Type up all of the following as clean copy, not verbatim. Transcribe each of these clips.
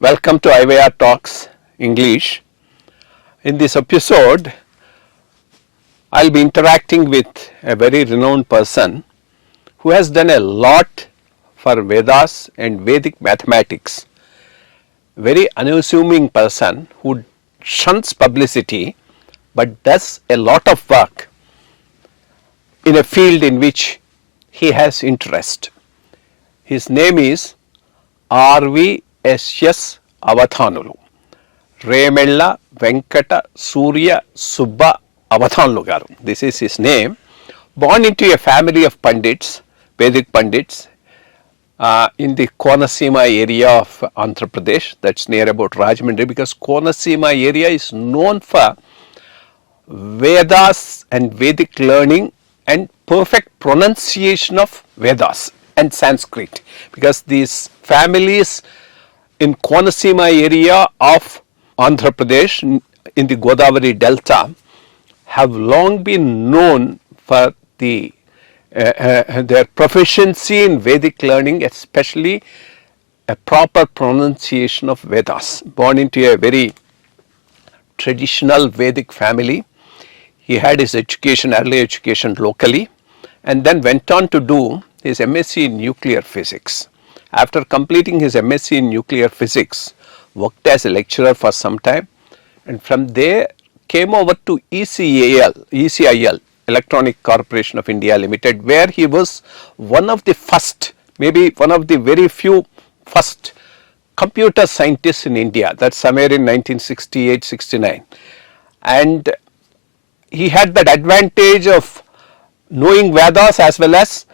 Welcome to IYRTalks English. In this episode, I will be interacting with a very renowned person who has done a lot for Vedas and Vedic mathematics. Very unassuming person who shuns publicity but does a lot of work in a field in which he has interest. His name is RVSS Avadhanulu. Remella Venkata Surya Subba Avadhanulu garu. This is his name. Born into a family of Pandits, Vedic Pandits, in the Konasima area of Andhra Pradesh, that's near about Rajahmundry, because Konasima area is known for Vedas and Vedic learning and perfect pronunciation of Vedas and Sanskrit, because these families in Konasima area of Andhra Pradesh in the Godavari Delta have long been known for their proficiency in Vedic learning, especially a proper pronunciation of Vedas. Born into a very traditional Vedic family, he had his education, early education locally, and then went on to do his MSc in nuclear physics. After completing his MSc in nuclear physics, worked as a lecturer for some time, and from there came over to ECIL, Electronic Corporation of India Limited, where he was one of the first, maybe one of the very few first computer scientists in India. That's somewhere in 1968-69, and he had that advantage of knowing Vedas as well as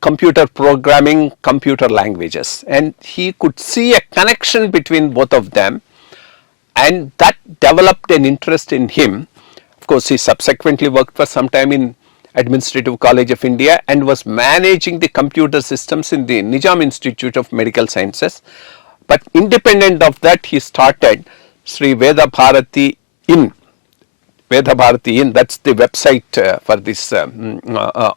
computer programming, computer languages, and he could see a connection between both of them, and that developed an interest in him. Of course, he subsequently worked for some time in Administrative College of India and was managing the computer systems in the Nizam Institute of Medical Sciences. But independent of that, he started Sri Veda Bharati Inn. Veda Bharati Inn, that's the website for this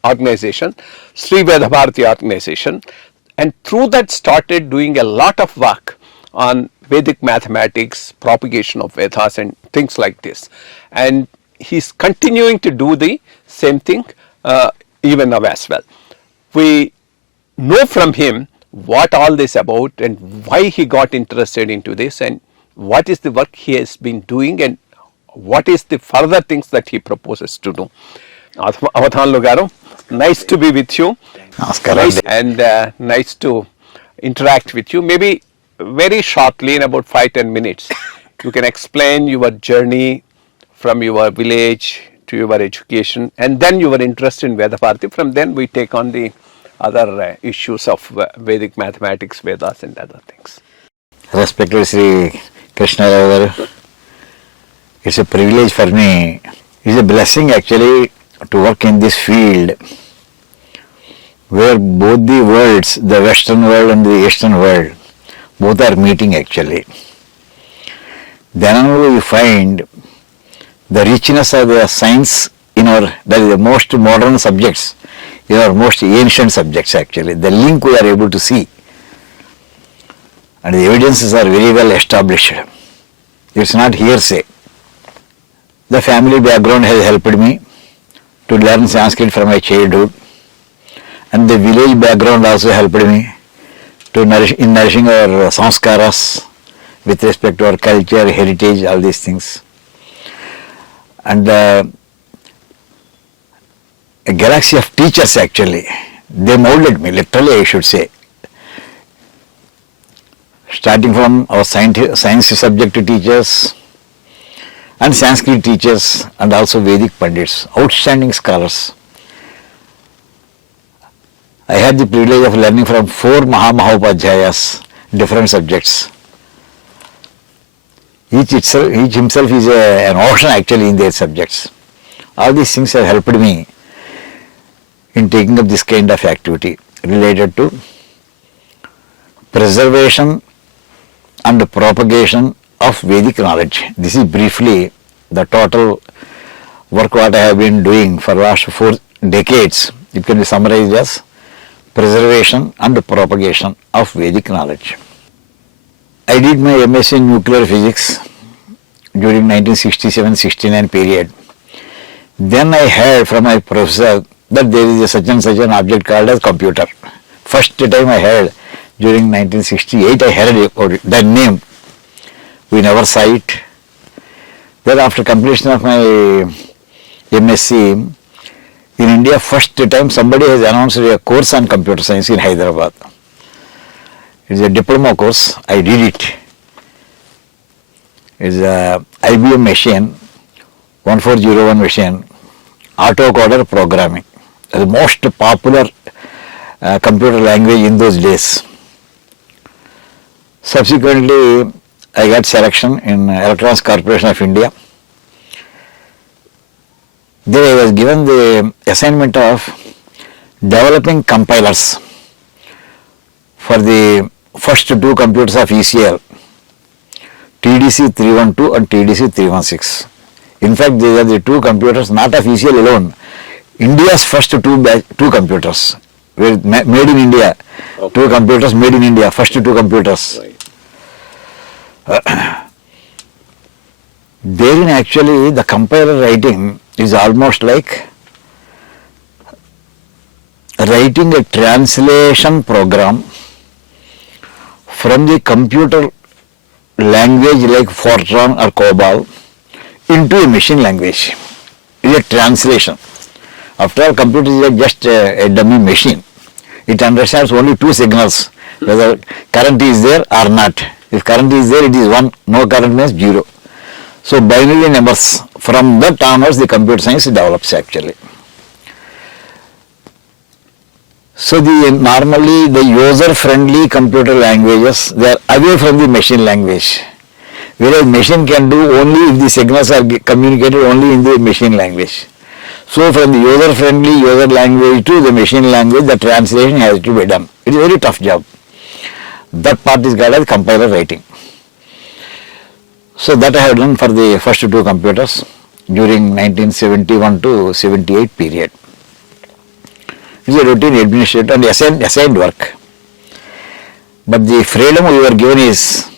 organization, Sri Veda Bharati organization, and through that started doing a lot of work on Vedic mathematics, propagation of Vedas and things like this. And he's continuing to do the same thing even now as well. We know from him what all this about and why he got interested into this and what is the work he has been doing and what is the further things that he proposes to do. Avadhanulu garu, nice to be with you. Nice, and nice to interact with you. Maybe very shortly, in about 5-10 minutes, you can explain your journey from your village to your education and then your interest in Veda Bharati. From then we take on the other issues of Vedic mathematics, Vedas and other things. Respected Sri Krishna Rao, it's a privilege for me. It's a blessing actually to work in this field where both the worlds, the Western world and the Eastern world, both are meeting actually. Then only we find the richness of the science in our, that is the most modern subjects, in our most ancient subjects actually. The link we are able to see. And the evidences are very well established. It's not hearsay. The family background has helped me to learn Sanskrit from my childhood, and the village background also helped me to nourishing our sanskaras with respect to our culture, heritage, all these things. And a galaxy of teachers actually, they molded me, literally I should say. Starting from our science subject teachers, and Sanskrit teachers and also Vedic Pandits, outstanding scholars. I had the privilege of learning from 4 Mahamahaupadhyayas, different subjects. Each himself is an ocean actually in their subjects. All these things have helped me in taking up this kind of activity related to preservation and propagation of Vedic knowledge. This is briefly the total work what I have been doing for the last 4 decades. It can be summarized as preservation and propagation of Vedic knowledge. I did my MSc in nuclear physics during 1967-69 period. Then I heard from my professor that there is a such and such an object called as computer. First time I heard during 1968, I heard about it, that name. We never saw it. Then after completion of my MSc, in India, first time somebody has announced a course on computer science in Hyderabad. It is a diploma course. I did it. It is a IBM machine, 1401 machine, autocoder programming. The most popular computer language in those days. Subsequently, I got selection in Electronics Corporation of India. There I was given the assignment of developing compilers for the first two computers of ECL, TDC 312 and TDC 316. In fact, these are the two computers not of ECL alone, India's first two computers, made in India, okay. Two computers made in India, first two computers. Right. Therein actually the compiler writing is almost like writing a translation program from the computer language like Fortran or COBOL into a machine language. It is a translation. After all, computer is just a dummy machine. It understands only two signals, whether current is there or not. If current is there, it is 1, no current means 0. So binary numbers, from that onwards the computer science develops actually. So normally the user-friendly computer languages, they are away from the machine language. Whereas machine can do only if the signals are communicated only in the machine language. So from the user-friendly user language to the machine language, the translation has to be done. It is a very tough job. That part is called as compiler writing. So that I have done for the first two computers during 1971 to 78 period. It is a routine administrative and assigned work. But the freedom we were given is,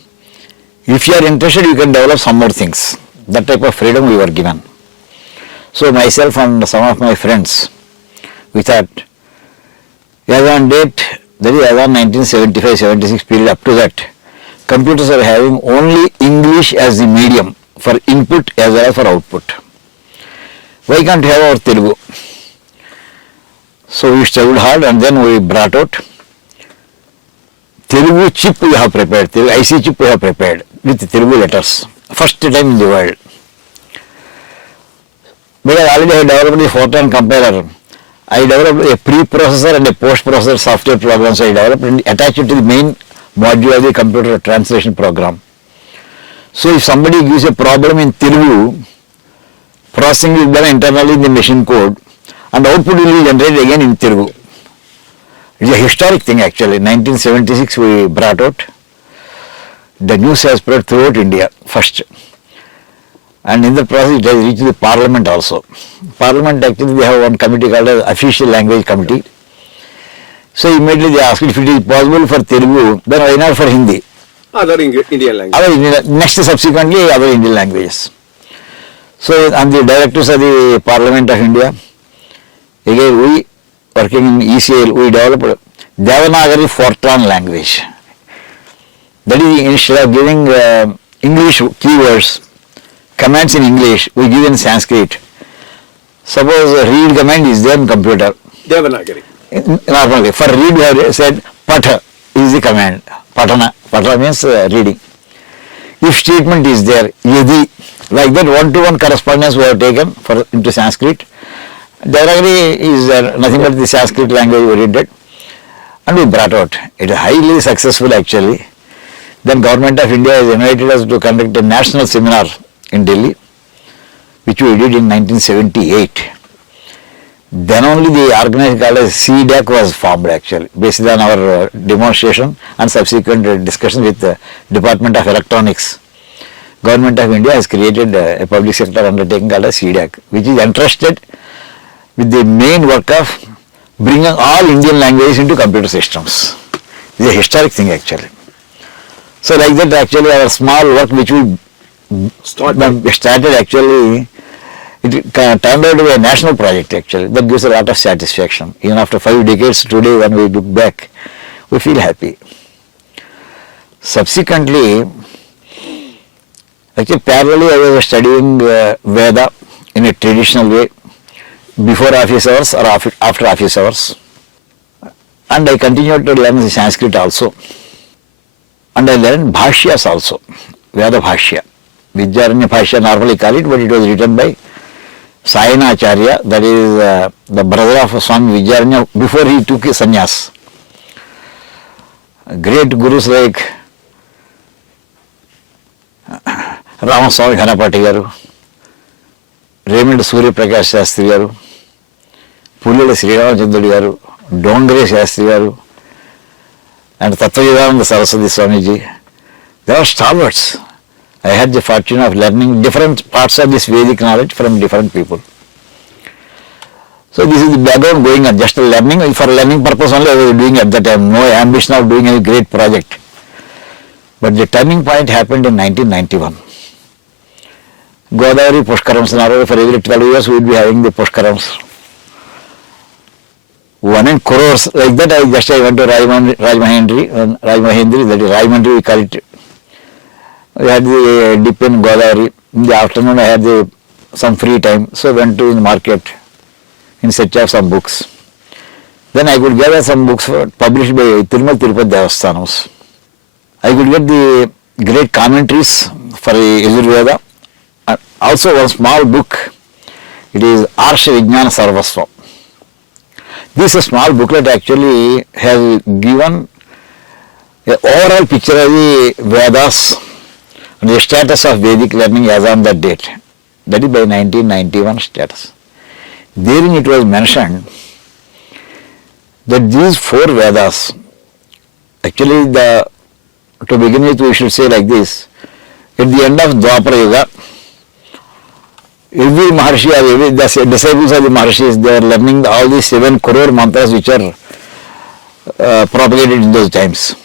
if you are interested, you can develop some more things. That type of freedom we were given. So myself and some of my friends, we thought, as on date, that is as on 1975-76 period, up to that, computers are having only English as the medium for input as well as for output. Why can't we have our Telugu? So we struggled hard and then we brought out Telugu chip we have prepared, Telugu IC chip we have prepared with Telugu letters. First time in the world. Because already I developed the Fortran compiler. I developed a pre-processor and a post-processor software program. So I developed and attached it to the main module of the computer translation program. So if somebody gives a problem in Telugu, processing is done internally in the machine code and output will be generated again in Telugu. It is a historic thing actually. In 1976 we brought out. The news has spread throughout India first. And in the process it has reached the Parliament also. Parliament actually they have one committee called as Official Language Committee. So immediately they asked if it is possible for Telugu, then why not for Hindi? Other Indian languages. Next subsequently other Indian languages. So and the directors of the Parliament of India, again we working in ECL, we developed Devanagari Fortran language. That is, instead of giving English keywords, commands in English, we give in Sanskrit. Suppose a read command is there in computer. Devanagari. Normally, for read we have said Patha is the command. Patana means reading. If statement is there, Yadi, like that one-to-one correspondence we have taken into Sanskrit. Devanagari is nothing but the Sanskrit language oriented. And we brought out. It is highly successful actually. Then Government of India has invited us to conduct a national seminar in Delhi, which we did in 1978. Then only the organization called as CDAC was formed actually, based on our demonstration and subsequent discussion with the Department of Electronics. Government of India has created a public sector undertaking called as CDAC, which is entrusted with the main work of bringing all Indian languages into computer systems. It is a historic thing actually. So like that actually our small work which we started actually, it turned out to be a national project actually. That gives a lot of satisfaction. Even after 5 decades today when we look back, we feel happy. Subsequently, actually parallelly I was studying Veda in a traditional way, before office hours or after office hours. And I continued to learn the Sanskrit also. And I learned Bhashyas also, Veda Bhashya. Vidyaranya Bhashya normally call it, but it was written by Sayana Acharya, that is the brother of Swami Vidyaranya before he took his sannyas. Great gurus like Ramaswamy Ghanapati garu, Raymond Surya Prakash Shastri garu, Pullela Sri Ramachandra garu, Dongre Shastri garu, and Tattvavidananda Saraswati Swamiji. They are stalwarts. I had the fortune of learning different parts of this Vedic knowledge from different people. So this is the background going on, just learning, for learning purpose only I was doing at that time, no ambition of doing any great project. But the turning point happened in 1991. Godavari Pushkarams, for every 12 years we would be having the Pushkarams. 1 in crores, like that I went to Rajmahendri, that is Rajmahendri we call it. We had the dip in Godavari. In the afternoon I had some free time, so I went to the market in search of some books. Then I could gather some books published by Tirumal Tirupati Devasthanams. I could get the great commentaries for Yajurveda, and also one small book. It is Arsha Vijnana Sarvasva. This small booklet actually has given an overall picture of the Vedas and the status of Vedic learning as on that date. That is by 1991 status. Therein it was mentioned that these 4 Vedas, actually to begin with we should say like this, at the end of Dwapara Yuga, every Maharshi or every the disciples of the Maharshis, they are learning all these 7 crore mantras which are propagated in those times.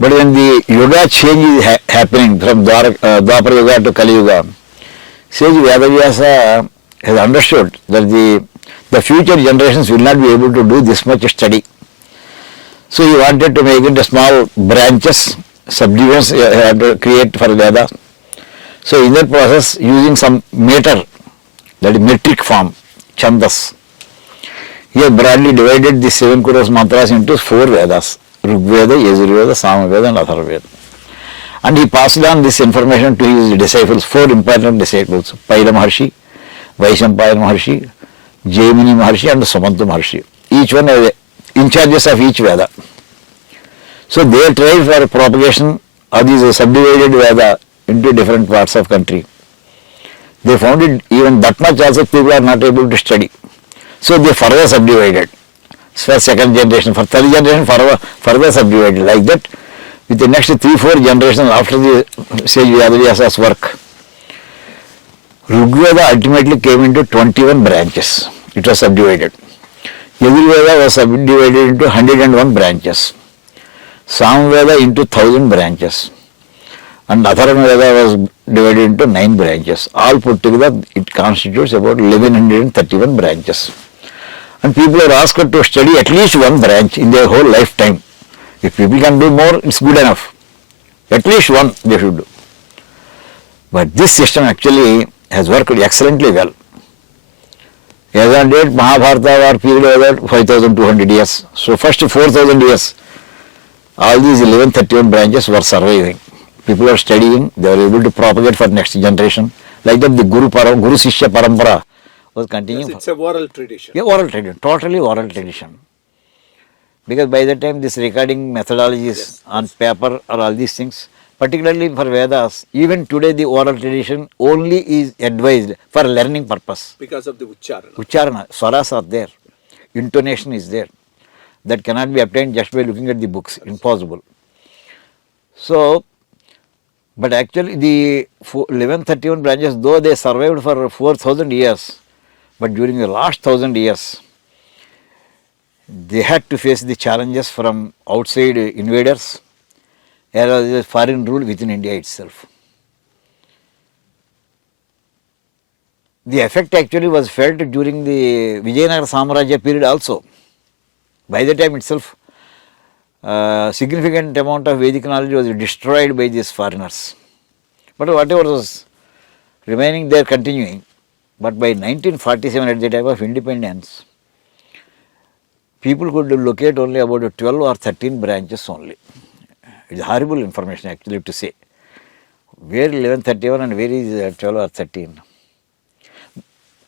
But when the Yuga change is happening from Dwapara Yuga to Kali Yuga, Sage Vedavyasa has understood that the future generations will not be able to do this much study. So he wanted to make it a small branches, subdivisions he had to create for Veda. So in that process, using some meter, that is metric form, Chandas, he has broadly divided the 7 crores mantras into 4 Vedas, Rigveda, Yajurveda, Samaveda and Atharvaveda. And he passed on this information to his disciples, 4 important disciples, Paila Maharshi, Vaishampayana Maharshi, Jaimini Maharshi and Samanta Maharshi. Each one has in charges of each Veda. So they tried for propagation of these subdivided Veda into different parts of country. They found it even that much also people are not able to study. So they further subdivided. For 2nd generation, for 3rd generation further subdivided. Like that, with the next 3-4 generations after the Sage Vyadavyasa's work, Rigveda ultimately came into 21 branches. It was subdivided. Yajurveda was subdivided into 101 branches. Samaveda into 1000 branches. And Atharvaveda was divided into 9 branches. All put together, it constitutes about 1131 branches. And people are asked to study at least 1 branch in their whole lifetime. If people can do more, it's good enough. At least 1 they should do. But this system actually has worked excellently well. As on date, Mahabharata war period was about 5200 years. So first 4000 years, all these 1131 branches were surviving. People are studying, they were able to propagate for next generation. Like that the Guru Sishya Parampara was continuing. Yes, it's a oral tradition. Yeah, oral tradition, totally oral tradition. Because by the time this recording methodologies on paper or all these things, particularly for Vedas, even today the oral tradition only is advised for learning purpose. Because of the Ucharana. Ucharana, swaras are there, intonation is there. That cannot be obtained just by looking at the books, impossible. So, but actually the 1131 branches, though they survived for 4000 years, but during the last 1000 years, they had to face the challenges from outside invaders. There was a foreign rule within India itself. The effect actually was felt during the Vijayanagara Samrajya period also. By the time itself, significant amount of Vedic knowledge was destroyed by these foreigners. But whatever was remaining there continuing. But by 1947, at the time of independence, people could locate only about 12 or 13 branches only. It is horrible information actually to say. Where 1131 and where is 12 or 13?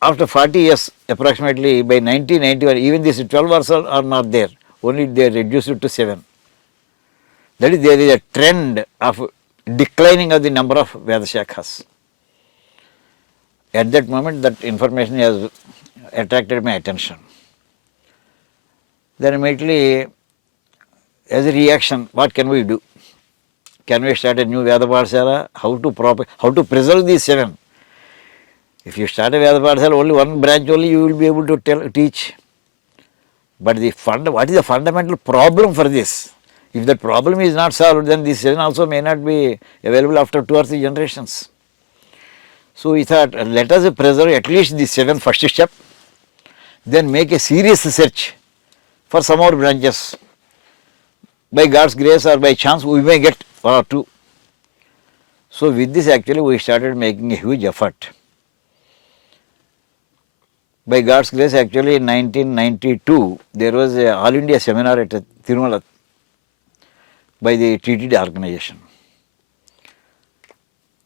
After 40 years, approximately by 1991, even these 12 are not there. Only they reduced it to 7. That is, there is a trend of declining of the number of Veda Shakhas. At that moment, that information has attracted my attention. Then immediately, as a reaction, what can we do? Can we start a new Veda Pathshala? How to preserve these 7? If you start a Veda Pathshala, only one branch only you will be able to teach. But what is the fundamental problem for this? If the problem is not solved, then these 7 also may not be available after 2 or 3 generations. So we thought, let us preserve at least the 7 first step, then make a serious search for some more branches. By God's grace or by chance, we may get 1 or 2. So with this actually we started making a huge effort. By God's grace, actually in 1992, there was a All India seminar at Tirumala by the TTD organization.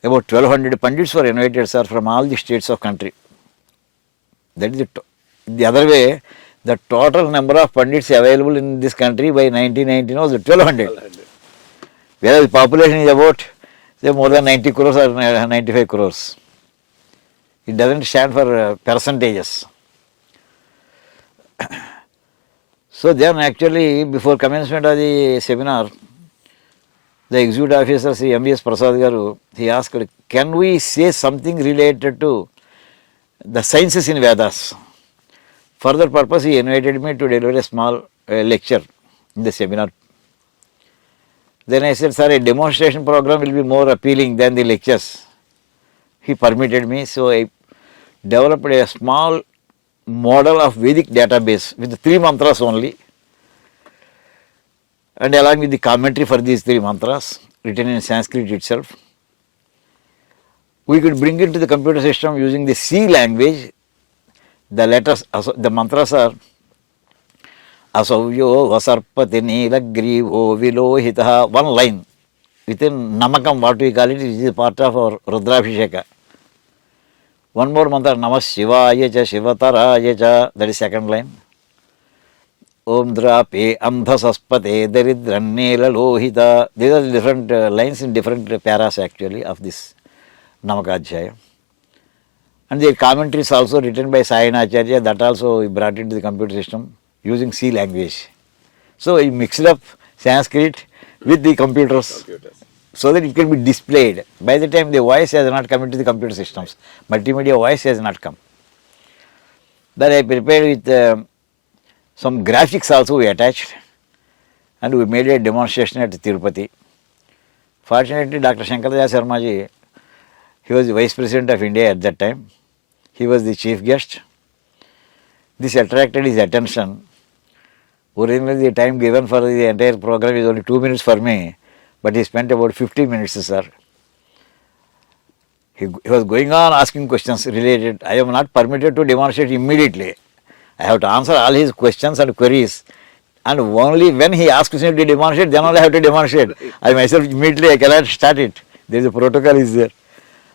About 1200 Pandits were invited, sir, from all the states of country. That is the other way, the total number of Pandits available in this country by 1919 was 1200. Whereas the population is about say more than 90 crores or 95 crores. It doesn't stand for percentages. So then actually before commencement of the seminar, the executive officer, Sri M.V.S. Prasad Garu, he asked, can we say something related to the sciences in Vedas? For that purpose, he invited me to deliver a small lecture in the seminar. Then I said, sir, a demonstration program will be more appealing than the lectures. He permitted me, so I developed a small model of Vedic database with 3 mantras only, and along with the commentary for these 3 mantras written in Sanskrit itself. We could bring it to the computer system using the C language. The letters, the mantras are Asavyo Vasarpati Nilagrivo Vilohitaha, 1 line. Within Namakam, what we call it, is part of our Rudrabhisheka. 1 more mantra, Namah Shivaya Cha Shivataraya Cha, that is 2nd line. Om Drape Andhasaspate Daridranela Lohita. These are different lines in different paras actually of this Namakadhyaya. And their commentaries also written by Sayana Acharya, that also we brought into the computer system using C language. So we mixed up Sanskrit with the computers so that it can be displayed. By the time the voice has not come into the computer systems, multimedia voice has not come. Then I prepared with some graphics also we attached, and we made a demonstration at Tirupati. Fortunately, Dr. Shankaraya Sharmaji, he was the Vice President of India at that time. He was the chief guest. This attracted his attention. Originally, the time given for the entire program is only 2 minutes for me, but he spent about 50 minutes, sir. He was going on asking questions related. I am not permitted to demonstrate immediately. I have to answer all his questions and queries. And only when he asks me to demonstrate, then only I have to demonstrate. I myself immediately I cannot start it. There is a protocol is there.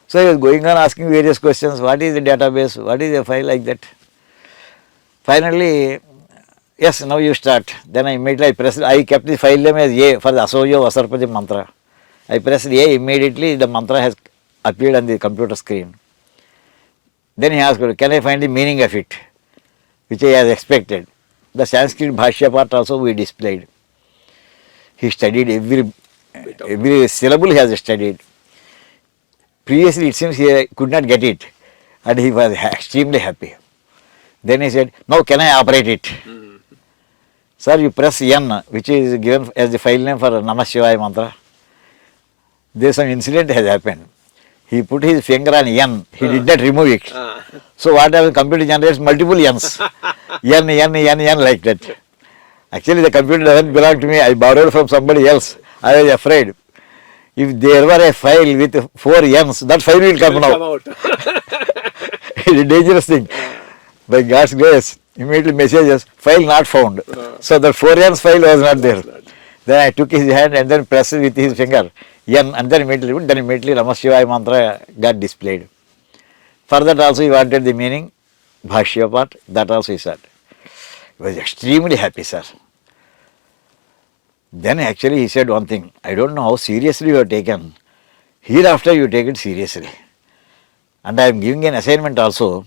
So he was going on asking various questions. What is the database? What is a file like that? Finally, yes, now you start. Then I immediately pressed, I kept the file name as A for the Asoyo Vasarpati mantra. I pressed A, immediately the mantra has appeared on the computer screen. Then he asked, can I find the meaning of it? Which I had expected. The Sanskrit Bhashya part also we displayed. He studied every syllable he has studied. Previously it seems he could not get it, and he was extremely happy. Then he said, now can I operate it? Sir, you press N, which is given as the file name for Namah Shivaya mantra. There's some incident has happened. He put his finger on N, he did not remove it. So what happens, computer generates multiple N's. N like that. Actually the computer doesn't belong to me, I borrowed from somebody else. I was afraid. If there were a file with 4 N's, that file will come out. It's a dangerous thing. By God's grace, immediately messages, file not found. So the 4 N's file was not there. Then I took his hand and then pressed with his finger, N, and then immediately Namah Shivaya mantra got displayed. For that also he wanted the meaning, Bhashya part, that also he said. He was extremely happy, sir. Then actually he said one thing, I don't know how seriously you have taken. Hereafter you take it seriously. And I am giving an assignment also,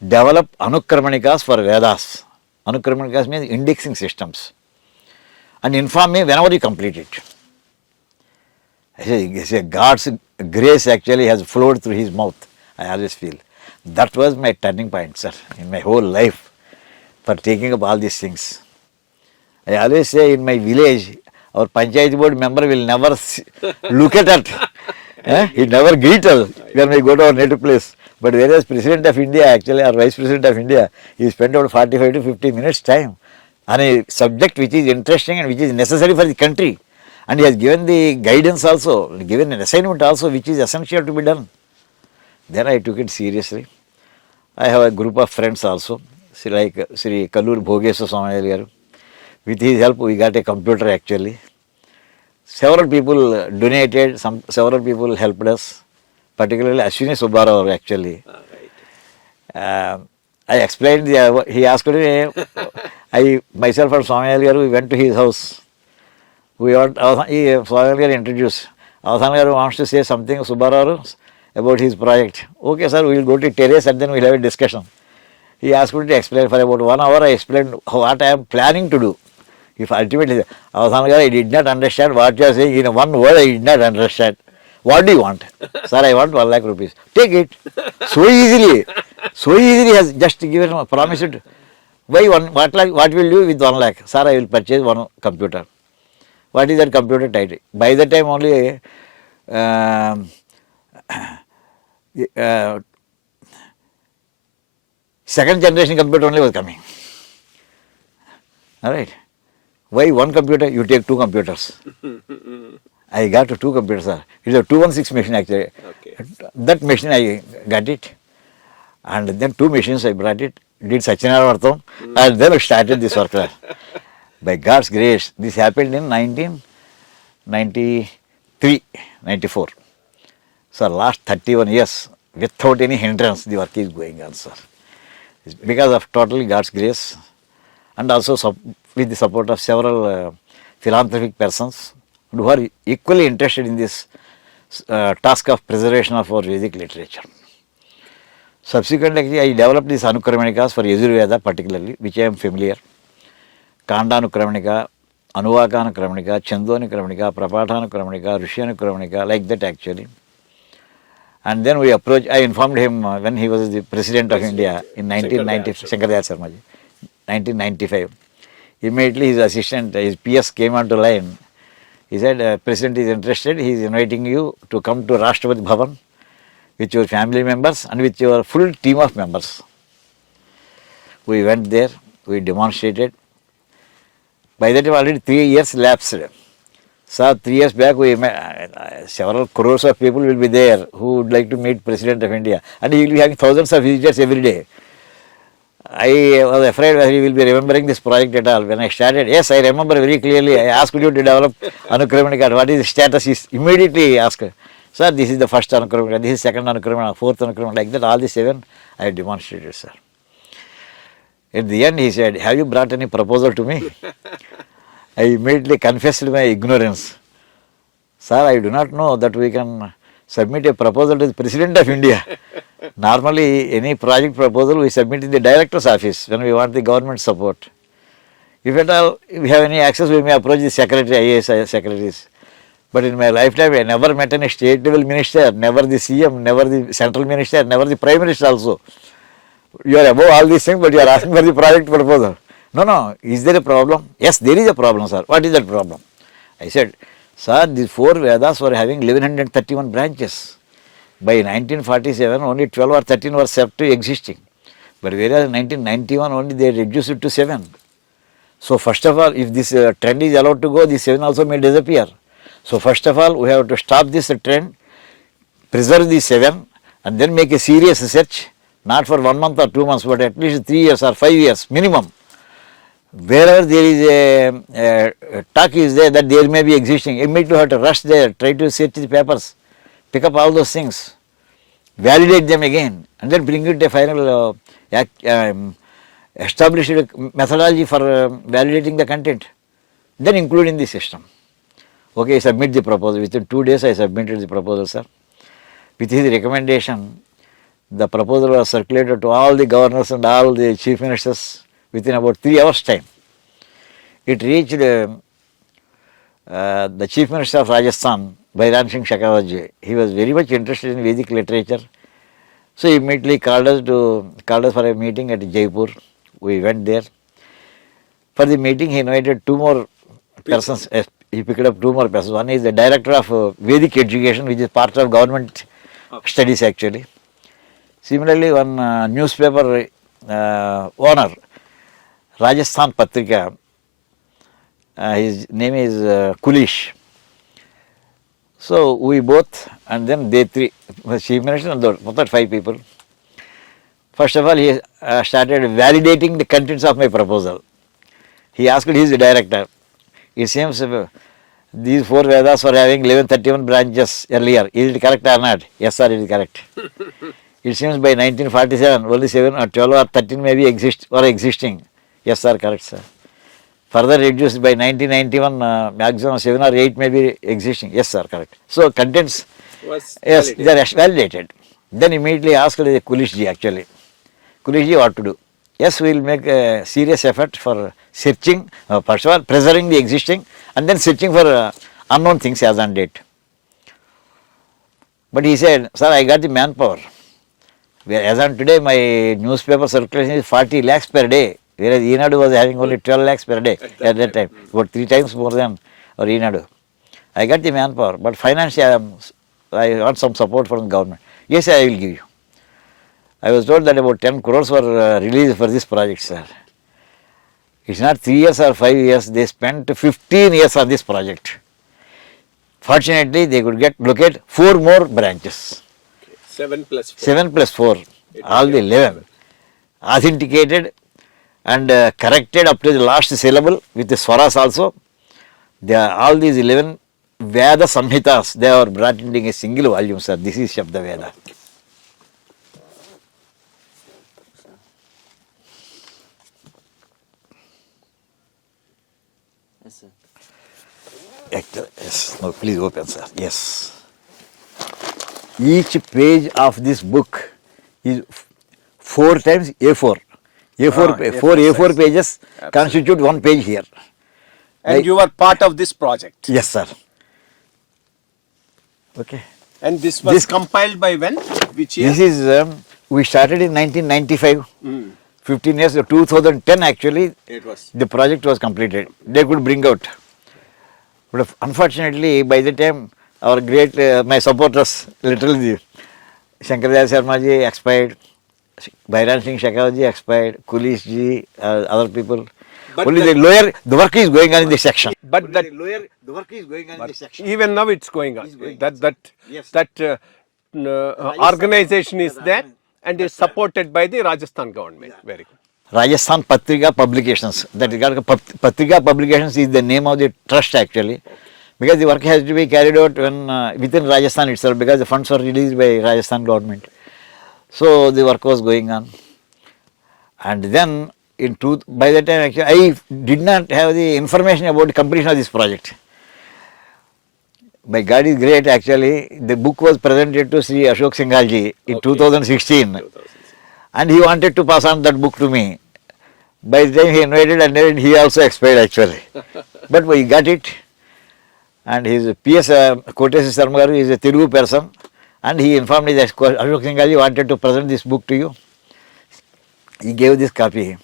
develop Anukramanikas for Vedas. Anukramanikas means indexing systems. And inform me whenever you complete it. I say God's grace actually has flowed through his mouth, I always feel. That was my turning point, sir, in my whole life for taking up all these things. I always say in my village, our Panchayat board member will never look at us. He never greet us when we go to our native place. But whereas President of India actually, or Vice President of India, he spent about 45 to 50 minutes time on a subject which is interesting and which is necessary for the country. And he has given the guidance also, given an assignment also which is essential to be done. Then I took it seriously. I have a group of friends also, like Sri Kallur Bhogeshwar Swami garu. With his help we got a computer actually. Several people donated, several people helped us, particularly Ashwini Subbarao actually. I explained, he asked me, myself and Swami garu, we went to his house. Swami garu introduced. Avadhanulu garu wants to say something, Subbarao, about his project. Okay sir, we will go to terrace and then we will have a discussion. He asked me to explain for about 1 hour. I explained what I am planning to do. If ultimately, I did not understand what you are saying. In one word, I did not understand. What do you want? Sir, I want 1 lakh rupees. Take it. So easily has just given a promise. Why what will you do with 1 lakh? Sir, I will purchase one computer. What is that computer title? By the time only second generation computer only was coming. Alright. Why one computer? You take 2 computers. I got 2 computers, sir. It is a 216 machine actually. Okay. That machine I got it. And then 2 machines I brought it, did Satyanarayana Vartam, and then I started this work. By God's grace, this happened in 1993, 94. So last 31 years, without any hindrance, the work is going on, sir. It's because of totally God's grace and also with the support of several philanthropic persons who are equally interested in this task of preservation of our Vedic literature. Subsequently, I developed these Anukramanicas for Yajurveda particularly, which I am familiar. Kanda Anukramanika, Anuvaka Anukramanika, Chandu Anukramanika, Prapatha Anukramanika, Rishi Anukramanika, like that actually. And then we approached, I informed him when he was the President of India in 1995. Immediately his assistant, his PS came onto line. He said, President is interested, he is inviting you to come to Rashtrapati Bhavan with your family members and with your full team of members. We went there, we demonstrated. By that time already 3 years lapsed. So 3 years back we met, several crores of people will be there who would like to meet President of India, and he will be having thousands of visitors every day. I was afraid whether he will be remembering this project at all. When I started, yes, I remember very clearly. I asked you to develop Anukramanika. What is the status? He immediately asked, sir, this is the first Anukramanika, this is second Anukramanika, fourth Anukramanika, like that, all the 7 I have demonstrated, sir. At the end he said, have you brought any proposal to me? I immediately confessed my ignorance. Sir, I do not know that we can submit a proposal to the President of India. Normally, any project proposal we submit in the Director's office when we want the government support. If at all we have any access, we may approach the Secretary, IAS secretaries. But in my lifetime, I never met any state level minister, never the CM, never the central minister, never the Prime Minister also. You are above all these things, but you are asking for the project proposal. No, is there a problem? Yes, there is a problem, sir. What is that problem? I said, Sir, these 4 Vedas were having 1131 branches. By 1947, only 12 or 13 were set to existing. But whereas in 1991, only they reduced it to 7. So first of all, if this trend is allowed to go, this 7 also may disappear. So first of all, we have to stop this trend, preserve the 7, and then make a serious research, not for 1 month or 2 months, but at least 3 years or 5 years minimum. Wherever there is a talk is there that there may be existing, immediately you have to rush there, try to search the papers, pick up all those things, validate them again, and then bring it a final established methodology for validating the content, then include in the system. Okay, submit the proposal. Within 2 days I submitted the proposal, sir. With his recommendation, the proposal was circulated to all the governors and all the chief ministers within about 3 hours time. It reached the chief minister of Rajasthan, Bairan Singh Shekhawat. He was very much interested in Vedic literature. So he immediately called us for a meeting at Jaipur. We went there. For the meeting, he invited 2 more persons. He picked up 2 more persons. One is the director of Vedic education, which is part of government studies actually. Similarly, one newspaper owner, Rajasthan Patrika, his name is Kulish. So we both, and then they 3, chief minister and both 5 people. First of all, he started validating the contents of my proposal. He asked his director, it seems these 4 Vedas were having 1131 branches earlier. Is it correct or not? Yes, sir, it is correct. It seems by 1947, only 7 or 12 or 13 may be existing. Yes, sir, correct, sir. Further reduced by 1991, maximum 7 or 8 may be existing. Yes, sir, correct. So contents, yes, they are validated. Then immediately asked the Kulishji actually. Kulishji, what to do? Yes, we will make a serious effort for searching, first of all, preserving the existing, and then searching for unknown things as on date. But he said, sir, I got the manpower. As on today, my newspaper circulation is 40 lakhs per day. Whereas Enadu was having only 12 lakhs per day at that time, about 3 times more than or Enadu. I got the manpower, but financially I want some support from the government. Yes, I will give you. I was told that about 10 crores were released for this project, sir. It's not 3 years or 5 years, they spent 15 years on this project. Fortunately, they could locate 4 more branches. 7 plus 4. 7 plus 4, all the 11. Authenticated and corrected up to the last syllable with the swaras also. All these 11 Veda Samhitas, they are brought into a single volume, sir. This is Shabda Veda. Yes, sir. Yes, no, please open, sir. Yes. Each page of this book is 4 times A4. Four A4 pages constitute 1 page here. And you were part of this project. Yes, sir. Okay. And this was compiled by when? Which year? This is, we started in 1995. 15 years, 2010 actually, It was. the project was completed. They could bring out. But unfortunately, by the time our great, my supporters, literally, Shankardas Sharma ji expired, Bairan Singh Shekhawat ji expired, Kulish ji, other people. But only the work is going on in this section. But that the work is going on in this section. even now it's going on. Yes. That organization is there and is supported by the Rajasthan government. Very good. Rajasthan Patrika Publications. That Patrika Publications is the name of the trust actually. Because the work has to be carried out within Rajasthan itself, because the funds were released by Rajasthan government. So the work was going on. And then by the time actually I did not have the information about the completion of this project. My God is great actually. The book was presented to Sri Ashok Singhal ji in 2016. And he wanted to pass on that book to me. By the time he invited, and then he also expired actually. But we got it. And his PS Kotesi Sarmagaru is a Telugu person. And he informed me that Ashok Singhal ji wanted to present this book to you. He gave this copy.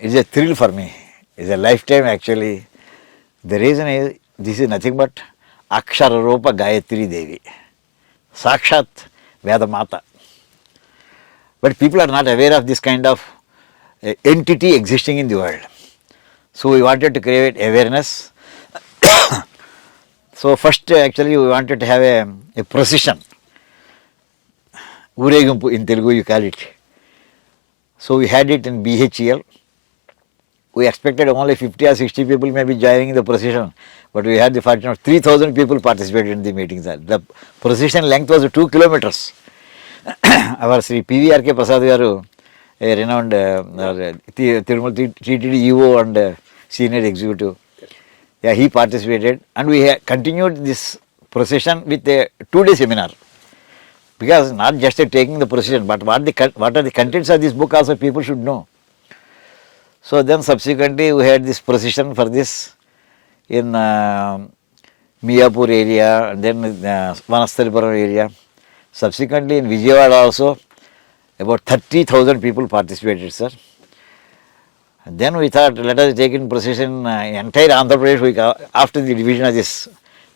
It's a thrill for me. It's a lifetime actually. The reason is this is nothing but Akshara Rupa Gayatri Devi, Sakshat Vedamata. But people are not aware of this kind of entity existing in the world. So we wanted to create awareness. So first actually we wanted to have a procession. Uregumpu in Telugu you call it. So we had it in BHEL. We expected only 50 or 60 people may be joining the procession, but we had the fortune of 3,000 people participated in the meetings. The procession length was 2 kilometers. Our Sri PVRK Prasad Garu, a renowned Tirumala TTD EO and senior executive, yeah, he participated, and we continued this procession with a 2-day seminar. Because not just taking the procession, but what are the contents of this book also people should know. So then subsequently we had this procession for this in Miyapur area, then Vanasthalipuram area. Subsequently in Vijayawada also about 30,000 people participated, sir. And then we thought, let us take in procession entire Andhra Pradesh. After the division of this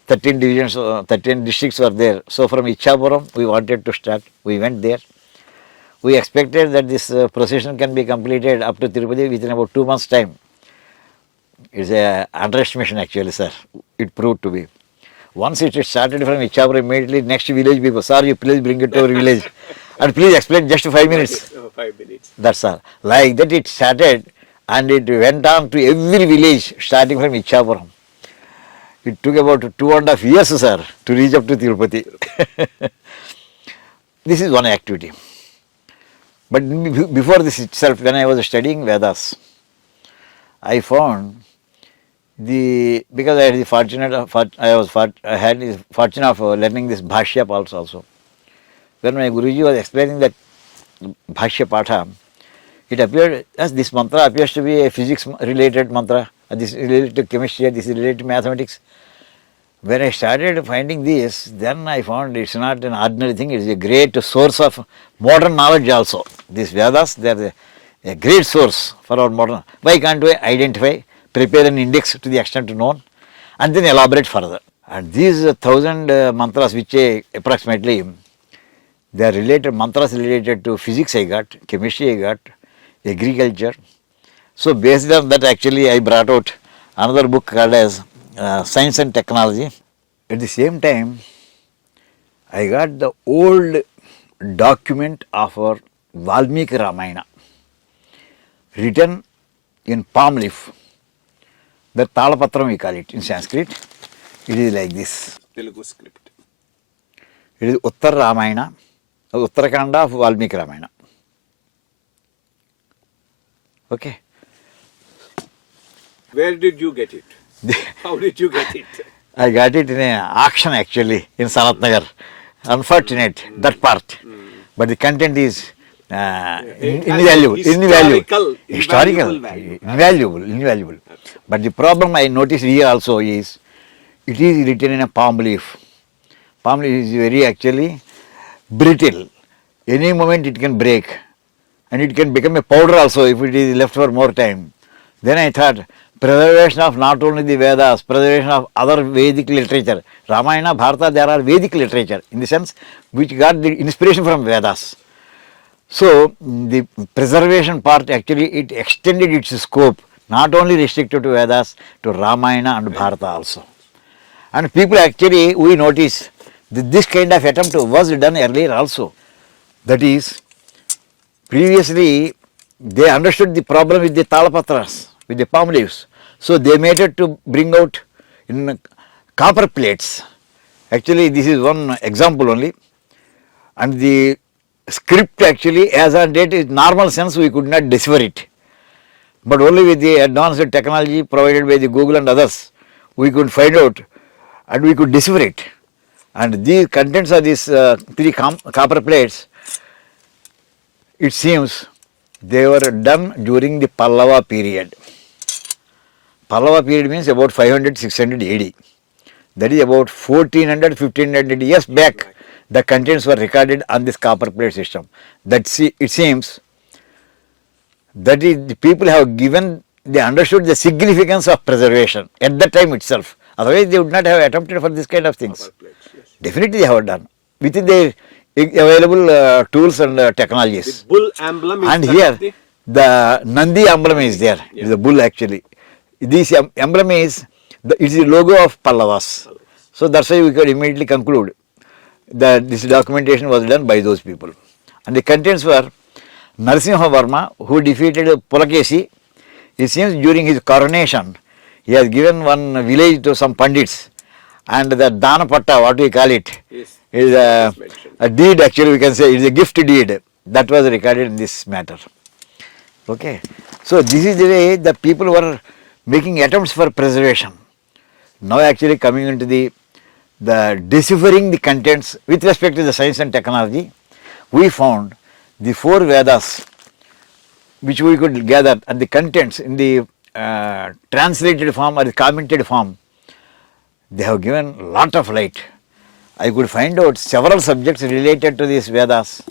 13 divisions, 13 districts were there. So from Ichapuram we wanted to start. We went there. We expected that this procession can be completed up to Tirupati within about 2 months' time. It's an underestimation actually, sir. It proved to be. Once it started from Ichapuram, immediately next village people, sir, you please bring it to our village. And please explain just 5 minutes. 5 minutes. That's all. Like that it started and it went on to every village starting from Ichapuram. It took about 2.5 years, sir, to reach up to Tirupati. This is one activity. But before this itself, when I was studying Vedas, I found because I had the I had the fortune of learning this Bhashya parts also. When my Guruji was explaining that Bhashya Patha, it appeared as this mantra appears to be a physics related mantra, this is related to chemistry, this is related to mathematics. When I started finding this, then I found it's not an ordinary thing, it's a great source of modern knowledge also. These Vedas, they are a great source for our modern. Why can't we identify, prepare an index to the extent known, and then elaborate further? And these 1,000 mantras, which approximately, they are related, mantras related to physics I got, chemistry I got, agriculture. So based on that actually I brought out another book called as Science and Technology. At the same time, I got the old document of our Valmiki Ramayana, written in palm leaf. The Talapatram we call it in Sanskrit. It is like this. Telugu script. It is Uttar Ramayana, Uttarakanda of Valmiki Ramayana. Okay. Where did you get it? How did you get it? I got it in an auction actually in Sanat Nagar. Unfortunate, that part. But the content is invaluable. Invaluable. But the problem I noticed here also is, it is written in a palm leaf. Palm leaf is very actually brittle. Any moment it can break. And it can become a powder also if it is left for more time. Then I thought, preservation of not only the Vedas, preservation of other Vedic literature. Ramayana, Bharata, there are Vedic literature in the sense which got the inspiration from Vedas. So the preservation part actually it extended its scope, not only restricted to Vedas, to Ramayana and Bharata also. And people actually, we notice that this kind of attempt was done earlier also. That is, previously they understood the problem with the Talapatras, with the palm leaves. So they made it to bring out in copper plates. Actually this is one example only. And the script actually as on date in normal sense we could not decipher it. But only with the advanced technology provided by the Google and others, we could find out and we could decipher it. And the contents of these 3 copper plates, it seems they were done during the Pallava period. Pallava period means about 500-600 AD. That is about 1400-1500 years back. The contents were recorded on this copper plate system. It seems that is, the people have given, they understood the significance of preservation at that time itself Otherwise, they would not have attempted for this kind of things. Definitely they have done within their available tools and technologies. The bull emblem is And that here of the the Nandi emblem is there. It is a bull actually. This emblem is it is the logo of Pallavas. So that's why we could immediately conclude that this documentation was done by those people. And the contents were Narasimha Varma, who defeated Pulakesi. It seems during his coronation, he has given one village to some pandits, and the Danapatta, what we call it, Yes. is a deed actually, we can say, it is a gift deed that was recorded in this matter. Okay. So this is the way the people were making attempts for preservation. Now actually coming into the deciphering the contents with respect to the science and technology, we found the 4 Vedas which we could gather, and the contents in the translated form or the commented form, they have given a lot of light. I could find out several subjects related to these Vedas,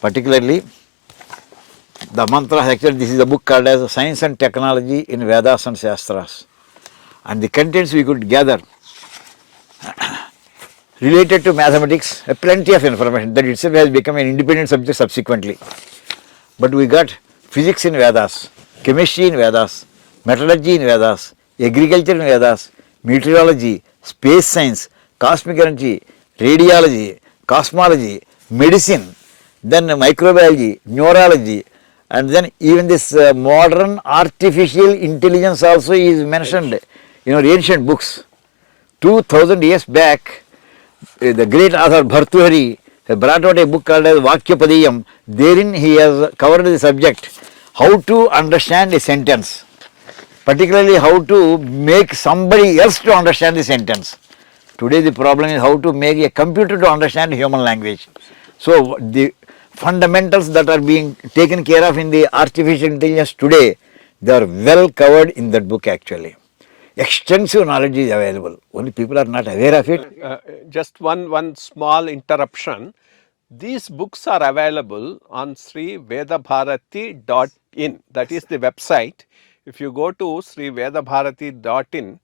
particularly the mantras. Actually, this is a book called as Science and Technology in Vedas and Shastras, and the contents we could gather related to mathematics, plenty of information. That itself has become an independent subject subsequently. But we got physics in Vedas, chemistry in Vedas, metallurgy in Vedas, agriculture in Vedas, meteorology, space science, cosmic energy, radiology, cosmology, medicine, then microbiology, neurology, and then even this modern artificial intelligence also is mentioned in our ancient books. 2000 years back, the great author Bhartrihari brought out a book called as Vakyapadiyam. Therein he has covered the subject, how to understand a sentence, particularly how to make somebody else to understand the sentence. Today the problem is how to make a computer to understand human language. So the fundamentals that are being taken care of in the artificial intelligence today, they are well covered in that book actually. Extensive knowledge is available, only people are not aware of it. Just one small interruption. These books are available on srivedabharati.in. That is the website. If you go to srivedabharati.in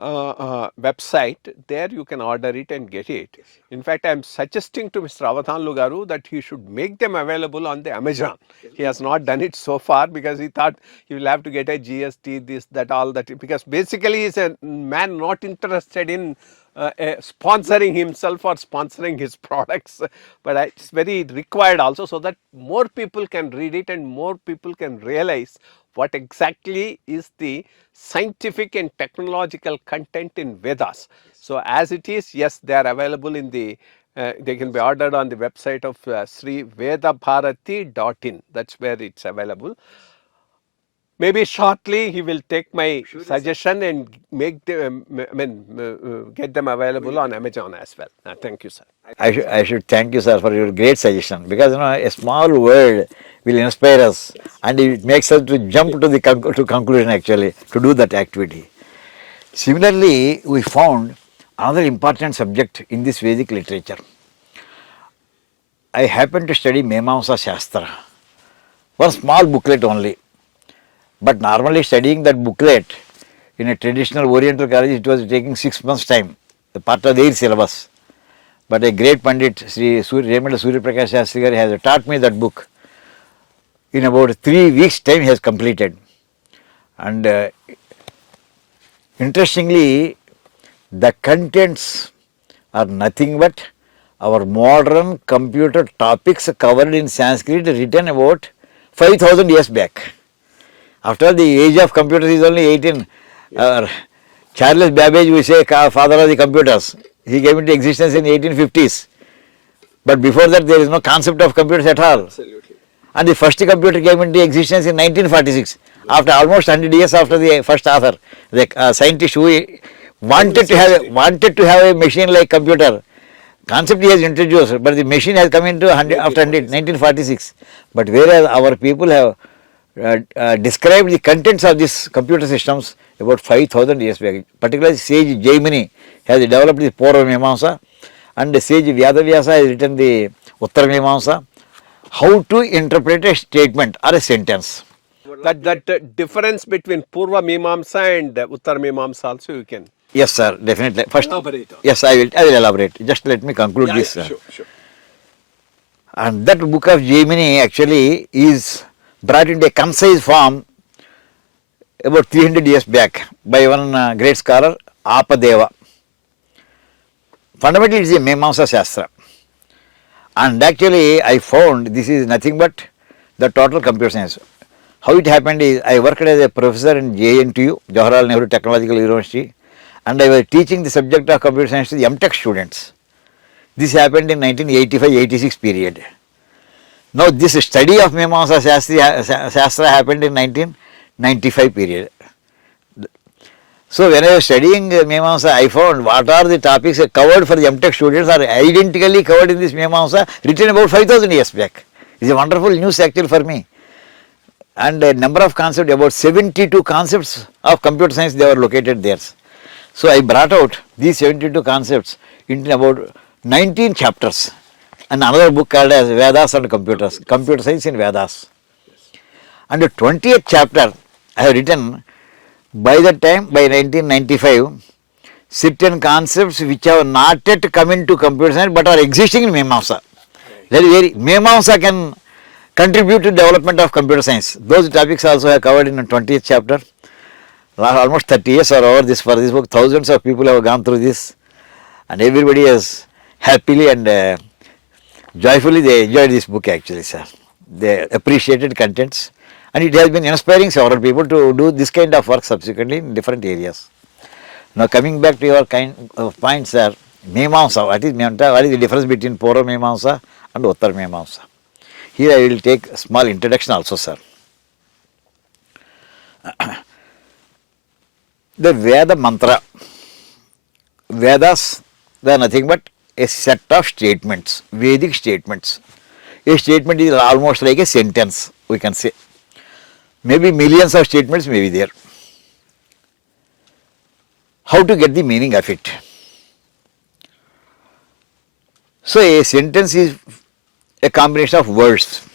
website, there you can order it and get it. In fact, I am suggesting to Mr. Avadhanulu Garu that he should make them available on the Amazon. He has not done it so far because he thought he will have to get a GST, this, that, all that. Because basically he is a man not interested in sponsoring himself or sponsoring his products, but it's very required also, so that more people can read it and more people can realize what exactly is the scientific and technological content in Vedas. So as it is, yes, they are available in the they can be ordered on the website of srivedabharati.in. That's where it's available. Maybe shortly he will take my suggestion and make them, get them available on Amazon as well. Thank you, sir. I should thank you, sir, for your great suggestion, because a small word will inspire us and it makes us to jump to the conclusion actually to do that activity. Similarly, we found another important subject in this Vedic literature. I happened to study Memamsa Shastra, one small booklet only. But normally studying that booklet in a traditional Oriental college, it was taking 6 months' time, the part of their syllabus. But a great Pandit, Sri Remella Surya Prakash Shastri has taught me that book. In about 3 weeks' time, he has completed. And interestingly, the contents are nothing but our modern computer topics covered in Sanskrit, written about 5,000 years back. After all, the age of computers is only 18. Charles Babbage, we say, father of the computers. He came into existence in 1850s. But before that, there is no concept of computers at all. Absolutely. And the first computer came into existence in 1946, after almost 100 years after the first author, the scientist who wanted to have a machine-like computer. Concept he has introduced, but the machine has come into after 1946. But whereas our people have described the contents of these computer systems about 5,000 years back. Particularly sage Jaimini has developed the Purva Mimamsa, and sage Vyadavyasa has written the Uttara Mimamsa, how to interpret a statement or a sentence. That difference between Purva Mimamsa and Uttara Mimamsa also you can Yes, sir, definitely. First, Elaborate on. yes, I will elaborate. Just let me conclude this. Yeah, sure. And that book of Gemini actually is brought into a concise form about 300 years back by one great scholar, Apadeva. Fundamentally, it is a Mimamsa Shastra. And actually, I found this is nothing but the total computer science. How it happened is, I worked as a professor in JNTU, Jawaharlal Nehru Technological University, and I was teaching the subject of computer science to the MTech students. This happened in 1985-86 period. Now, this study of Mimamsa Shastra happened in 1995 period. So, when I was studying Mimamsa, I found what are the topics covered for the MTech students are identically covered in this Mimamsa, written about 5000 years back. It is a wonderful news actually for me. And a number of concepts, about 72 concepts of computer science, they were located there. So, I brought out these 72 concepts into about 19 chapters. And another book called as Vedas and Computers, Computer Science in Vedas. And the 20th chapter I have written, by that time, by 1995, certain concepts which have not yet come into computer science but are existing in Mimamsa. Very, Mimamsa can contribute to development of computer science. Those topics also are covered in the 20th chapter. Almost 30 years are over this for this book. Thousands of people have gone through this, and everybody has happily and joyfully they enjoyed this book actually, sir. They appreciated contents, and it has been inspiring several people to do this kind of work subsequently in different areas. Now coming back to your kind of point, sir, Mimamsa, what is the difference between Purva Mimamsa and Uttar Mimamsa? Here I will take a small introduction also, sir. The Veda mantra, Vedas, they are nothing but a set of statements, Vedic statements. A statement is almost like a sentence, we can say. Maybe millions of statements may be there. How to get the meaning of it? So a sentence is a combination of words,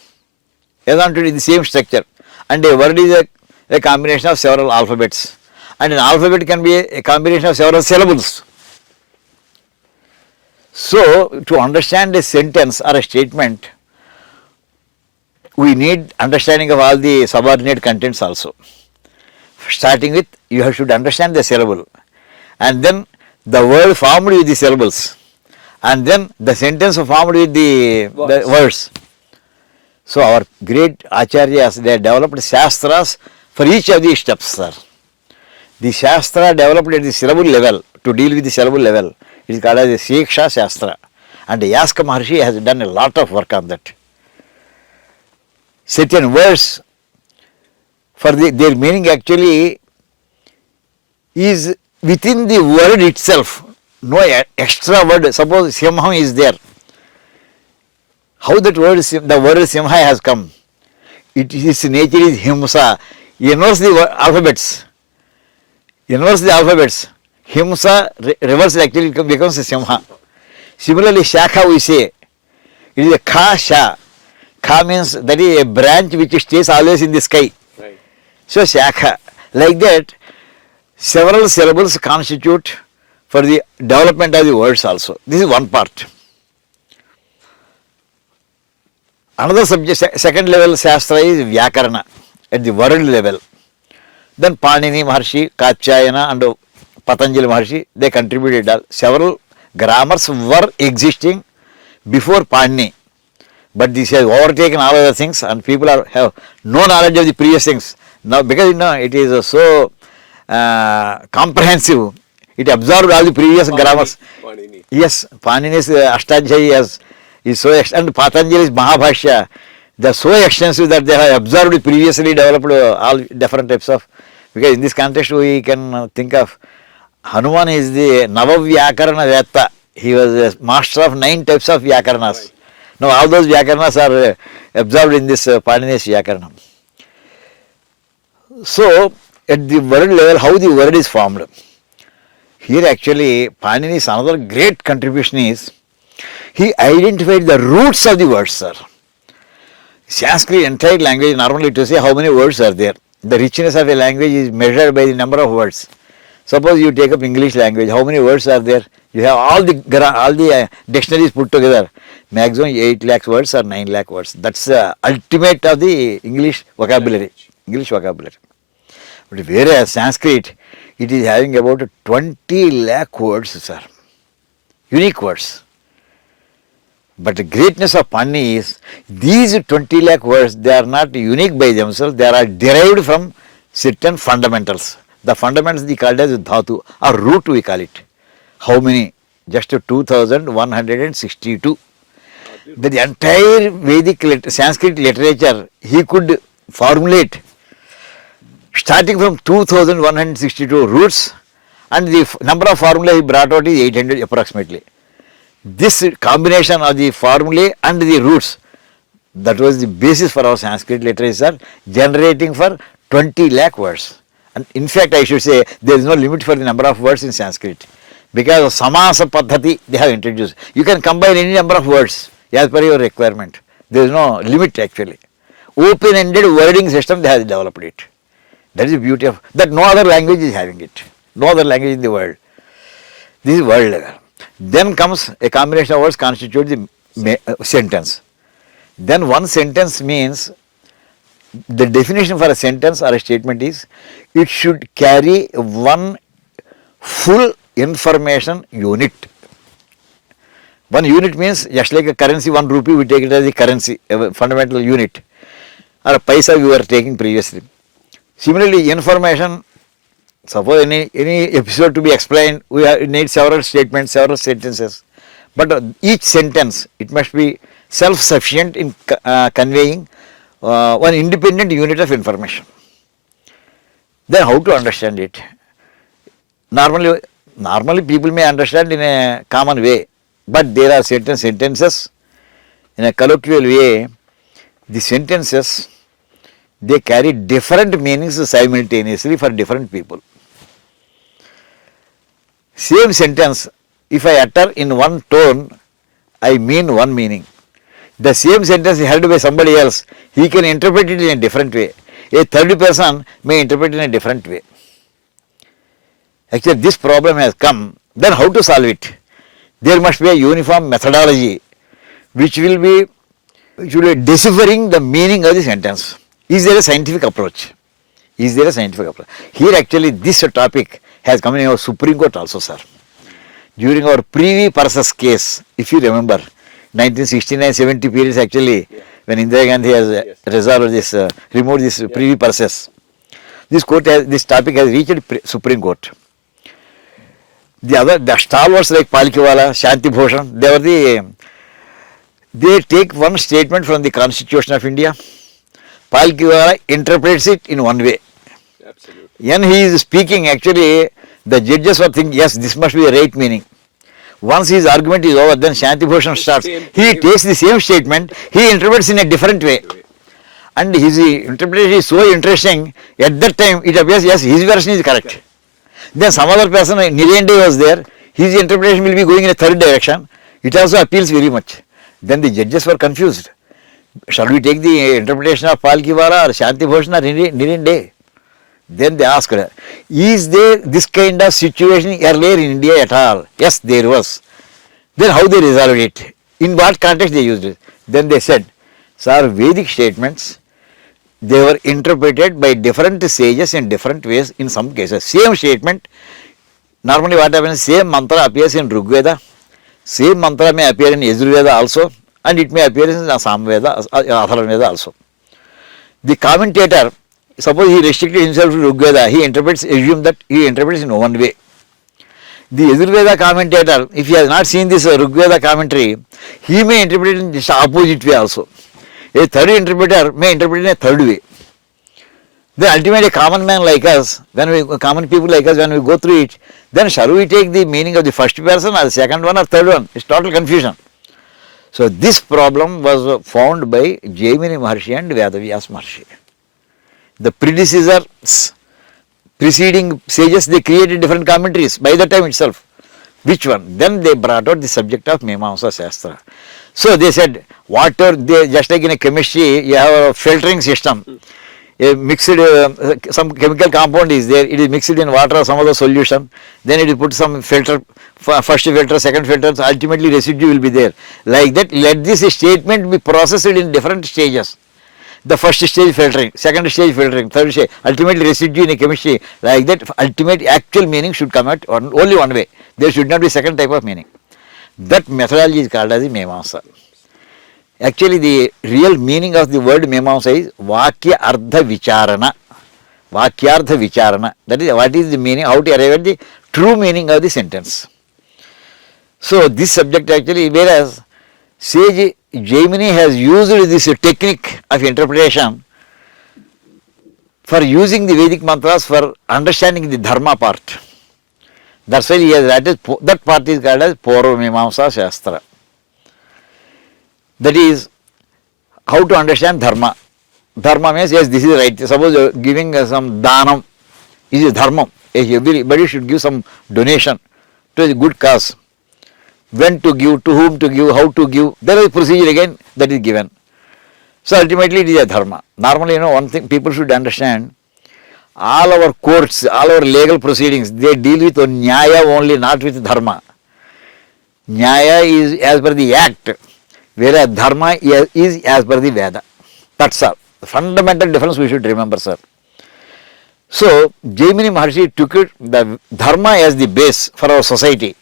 assumpted in the same structure, and a word is a combination of several alphabets, and an alphabet can be a combination of several syllables. So, to understand a sentence or a statement, we need understanding of all the subordinate contents also. Starting with, you should understand the syllable, and then the word formed with the syllables, and then the sentence formed with the words. So, our great acharyas, they developed shastras for each of these steps, sir. The shastra developed at the syllable level, to deal with the syllable level. It is called as the Shiksha Shastra, and Yaska Maharshi has done a lot of work on that. Certain words, for their meaning actually is within the word itself, no extra word. Suppose Simha is there. How that word, the word Simha has come? Its nature is Himsa. Inverse the alphabets. Himsa reverse actually becomes a Simha. Similarly, Shakha we say, it is a Kha Sha. Kha means that is a branch which stays always in the sky. Right. So Shakha. Like that, several syllables constitute for the development of the words also. This is one part. Another subject, second level Shastra is Vyakarana, at the word level. Then Panini Maharshi, Kachayana and Patanjali Maharshi, they contributed. Several grammars were existing before Panini, but this has overtaken all other things, and people have no knowledge of the previous things. Now, because it is so comprehensive, it absorbed all the previous grammars. Panini. Yes, Panini's Ashtadhyayi is so extensive, and Patanjali's Mahabhashya, they are so extensive that they have absorbed previously developed all different types of. Because in this context we can think of Hanuman is the Navavyakarana Vetta. He was a master of 9 types of Vyakaranas. Right. Now all those Vyakaranas are absorbed in this Panini's Vyakarana. So at the word level, how the word is formed. Here actually Panini's another great contribution is, he identified the roots of the words, sir. Sanskrit entire language, normally to say how many words are there. The richness of a language is measured by the number of words. Suppose you take up English language, how many words are there? You have all the dictionaries put together. Maximum 8 lakh words or 9 lakh words. That's the ultimate of the English vocabulary. English vocabulary. But whereas Sanskrit, it is having about 20 lakh words, sir. Unique words. But the greatness of Pani is, these 20 lakh words, they are not unique by themselves, they are derived from certain fundamentals. The fundamentals they called as dhatu, or root we call it. How many? Just 2162. The entire Vedic Sanskrit literature he could formulate starting from 2162 roots, and the number of formulae he brought out is 800 approximately. This combination of the formulae and the roots, that was the basis for our Sanskrit literature, generating for 20 lakh words. And in fact, I should say there is no limit for the number of words in Sanskrit, because samasa paddhati they have introduced. You can combine any number of words as per your requirement. There is no limit actually. Open-ended wording system they have developed it. That is the beauty of that. No other language is having it. No other language in the world. This is world level. Then comes a combination of words constitute the sentence. Then one sentence means, the definition for a sentence or a statement is, it should carry one full information unit. One unit means just like a currency, 1 rupee, we take it as a currency, a fundamental unit, or a paisa we were taking previously. Similarly, information, suppose any episode to be explained, we need several statements, several sentences. But each sentence, it must be self-sufficient in conveying one independent unit of information. Then how to understand it? Normally people may understand in a common way, but there are certain sentences in a colloquial way. The sentences, they carry different meanings simultaneously for different people. Same sentence, if I utter in one tone, I mean one meaning. The same sentence heard by somebody else, he can interpret it in a different way. A third person may interpret it in a different way. Actually, this problem has come. Then how to solve it? There must be a uniform methodology which will be deciphering the meaning of the sentence. Is there a scientific approach? Is there a scientific approach? Here actually this topic has come in our Supreme Court also, sir. During our Privy Purses case, if you remember, 1969-70 periods actually, when Indira Gandhi has resolved this, removed this Privy Purses, this topic has reached Supreme Court. The stalwarts like Palkiwala, Shanti Bhushan, they take one statement from the Constitution of India. Palkiwala interprets it in one way. Absolutely. When he is speaking, actually, the judges were thinking, yes, this must be a right meaning. Once his argument is over, then Shanti Bhushan starts. He takes the same statement, he interprets in a different way. And his interpretation is so interesting, at that time it appears, yes, his version is correct. Then some other person, Nirende was there, his interpretation will be going in a third direction. It also appeals very much. Then the judges were confused. Shall we take the interpretation of Palkiwala or Shanti Bhushan or Nirende? Then they asked her, is there this kind of situation earlier in India at all? Yes, there was. Then how they resolved it? In what context they used it? Then they said, sir, Vedic statements, they were interpreted by different sages in different ways in some cases. Same statement, normally what happens, same mantra appears in Rigveda, same mantra may appear in Yajurveda also, and it may appear in Samveda, Atharvaveda also. The commentator, suppose he restricted himself to Rigveda, assume that he interprets in one way. The Yajurveda commentator, if he has not seen this Rigveda commentary, he may interpret it in the opposite way also. A third interpreter may interpret in a third way. Then ultimately a common man like us, common people like us, when we go through it, then shall we take the meaning of the first person or the second one or third one? It's total confusion. So this problem was found by Jaimini Maharshi and Vedavyas Maharshi. The predecessors, preceding sages, they created different commentaries by the time itself. Which one? Then they brought out the subject of Mimamsa Shastra. So they said, water, just like in a chemistry, you have a filtering system. a mixed, some chemical compound is there, it is mixed in water or some other solution, then it is put some filter, first filter, second filter, so ultimately residue will be there. Like that, let this statement be processed in different stages. The first stage filtering, second stage filtering, third stage, ultimately residue in a chemistry. Like that, ultimate actual meaning should come out only one way. There should not be second type of meaning. That methodology is called as the Mimamsa. Actually, the real meaning of the word Mimamsa is Vakya Ardha Vicharana. Vakyartha Vicharana. That is, what is the meaning, how to arrive at the true meaning of the sentence. So, this subject actually, whereas sage Jaimini has used this technique of interpretation for using the Vedic mantras for understanding the dharma part. That's why he has added, that part is called as Purva Mimamsa Shastra. That is how to understand dharma. Dharma means, yes, this is right. Suppose you are giving some dhanam, is a dharma. Everybody should give some donation to a good cause. When to give, to whom to give, how to give, there is a procedure again that is given. So ultimately it is a dharma. Normally, one thing people should understand, all our courts, all our legal proceedings, they deal with nyaya only, not with dharma. Nyaya is as per the act, whereas dharma is as per the Veda. That's all. The fundamental difference we should remember, sir. So, Jaimini Maharshi took it, the dharma as the base for our society.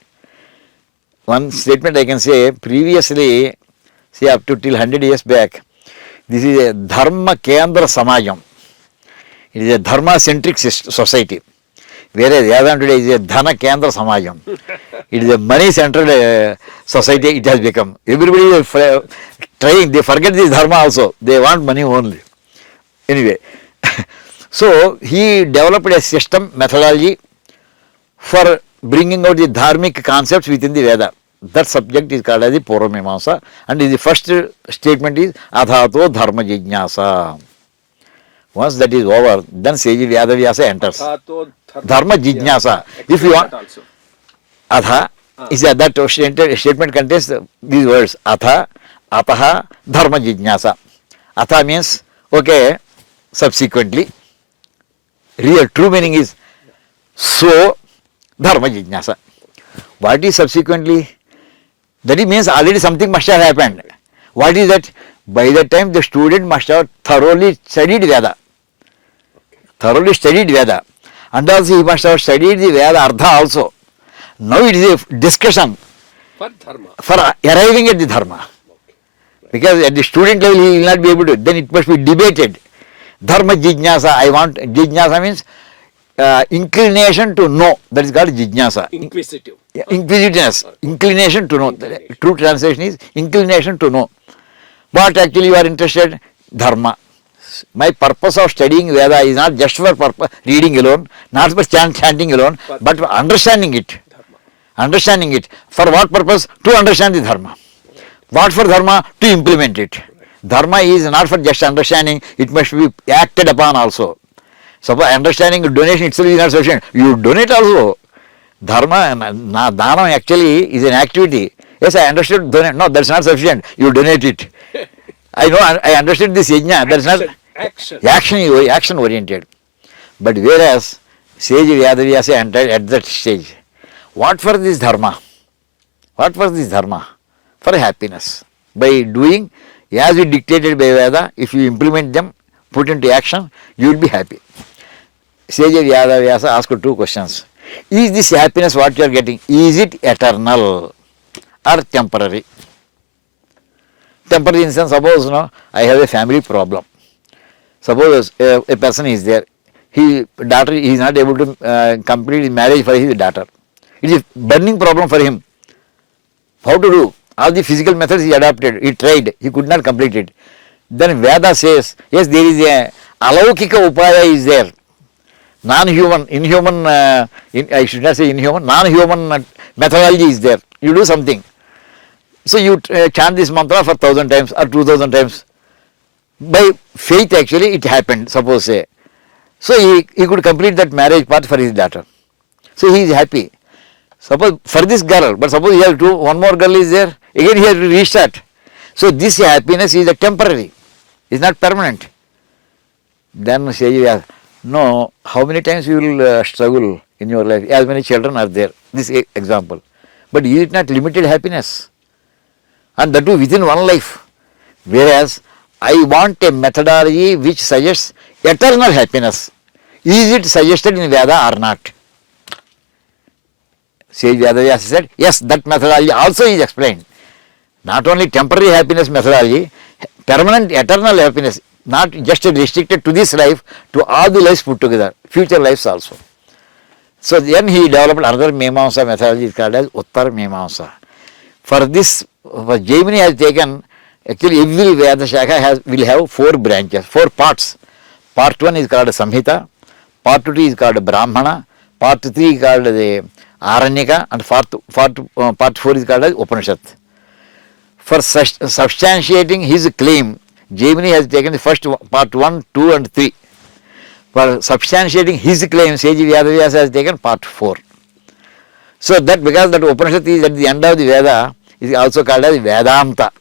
One statement I can say, previously, say up to till 100 years back, this is a dharma kendra samajam. It is a dharma centric society. Whereas Yadam today is a dhana kendra samajam. It is a money centered society it has become. Everybody is trying, they forget this dharma also. They want money only. Anyway, so he developed a system, methodology for bringing out the dharmic concepts within the Veda. That subject is called as the Purva Mimamsa, and the first statement is Adhato Dharma Jijnasa. Once that is over, then Sage Vyadavyasa enters. Dharma Jijnasa. If you want, Adha is that statement contains these words, Atha, Ataha, Dharma Jijnasa. Atha means, okay, subsequently. Real true meaning is so Dharma Jijnasa. What is subsequently? That means already something must have happened. What is that? By the time the student must have thoroughly studied Veda. Thoroughly studied Veda. And also he must have studied the Veda Ardha also. Now it is a discussion for dharma. For arriving at the dharma. Because at the student level he will not be able to, then it must be debated. Dharma Jijnasa, I want, Jijnasa means inclination to know, that is called Jijnasa. Inquisitive. Inquisitiveness, inclination to know. The true translation is inclination to know. What actually you are interested? Dharma. My purpose of studying Veda is not just for reading alone, not for chanting alone, but for understanding it. Dharma. Understanding it. For what purpose? To understand the Dharma. What for Dharma? To implement it. Dharma is not for just understanding, it must be acted upon also. Suppose understanding donation itself is not sufficient. You donate also. Dharma, dhanam actually is an activity. Yes, I understood donate. No, that's not sufficient. You donate it. I know, I understood this yajna. That's not action oriented. But whereas Sage Vyadavyasa entered at that stage. What for this dharma? What for this dharma? For happiness. By doing as we dictated by Veda, if you implement them, put into action, you will be happy. Sage Vyadavyasa asked two questions. Is this happiness what you are getting? Is it eternal or temporary? Temporary in the sense, suppose I have a family problem. Suppose a person is there, he is not able to complete his marriage for his daughter. It is a burning problem for him. How to do? All the physical methods he adopted, he tried, he could not complete it. Then Veda says, yes, there is a alaukika upaya is there. Non-human, inhuman, I should not say inhuman, non-human methodology is there. You do something. So you chant this mantra for 1,000 times or 2,000 times. By faith actually it happened, suppose say. So he could complete that marriage part for his daughter. So he is happy. Suppose for this girl, but suppose he has one more girl is there, again he has to restart. So this happiness is a temporary, is not permanent. Then say, no, how many times you will struggle in your life? As many children are there. This example. But is it not limited happiness? And that too within one life. Whereas I want a methodology which suggests eternal happiness. Is it suggested in Veda or not? Sage Vedavyasa said, yes, that methodology also is explained. Not only temporary happiness methodology, permanent eternal happiness, not just restricted to this life, to all the lives put together, future lives also. So then he developed another Mimamsa methodology called as Uttar Mimamsa. For this, Jaimini has taken, actually every Veda Shakha will have 4 branches, 4 parts. Part 1 is called Samhita, part 2 is called Brahmana, part 3 is called the Aranyaka, and part 4 is called as Upanishad. For substantiating his claim, Jaimini has taken the first part 1, 2 and 3. For substantiating his claim, Sage Vedavyasa has taken part 4. So that because that Upanishad is at the end of the Veda, is also called as Vedanta.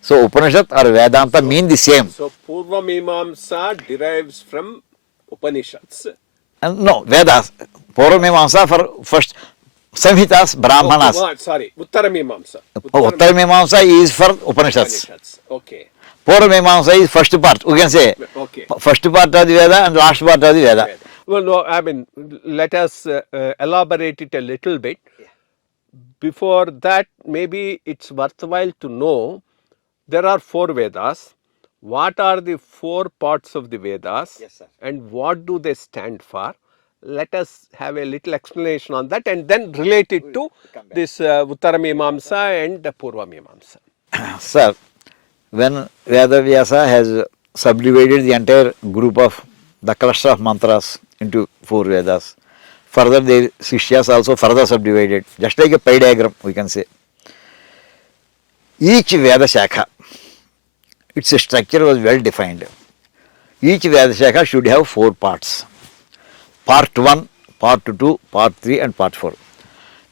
So Upanishad or Vedanta mean the same. So Purva Mimamsa derives from Upanishads. No, Vedas. Purva Mimamsa for first Samhitas, Brahmanas. Uttara Mimamsa. Uttara Mimamsa is for Upanishads. Okay. Purva Mimamsa is first part. We can say first part of the Veda and last part of the Veda. Well, no, I mean, let us elaborate it a little bit. Before that, maybe it's worthwhile to know there are 4 Vedas. What are the 4 parts of the Vedas? Yes, sir. And what do they stand for? Let us have a little explanation on that and then relate it to this Uttara Mimamsa and Purva Mimamsa. Sir, when Vedavyasa has subdivided the entire group of the cluster of mantras into 4 Vedas, further the Sishyas also further subdivided, just like a pie diagram we can say. Each Veda Shakha, its structure was well defined. Each Veda Shakha should have 4 parts. Part 1, Part 2, Part 3 and Part 4.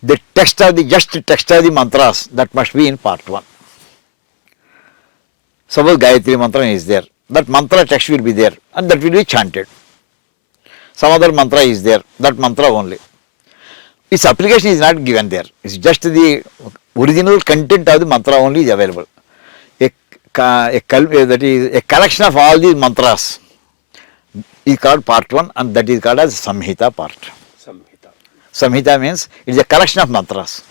The text of the mantras that must be in Part 1. Suppose Gayatri mantra is there, that mantra text will be there and that will be chanted. Some other mantra is there, that mantra only. Its application is not given there. It's just the original content of the mantra only is available. That is a collection of all these mantras is called part 1 and that is called as Samhita part. Samhita means it is a collection of mantras.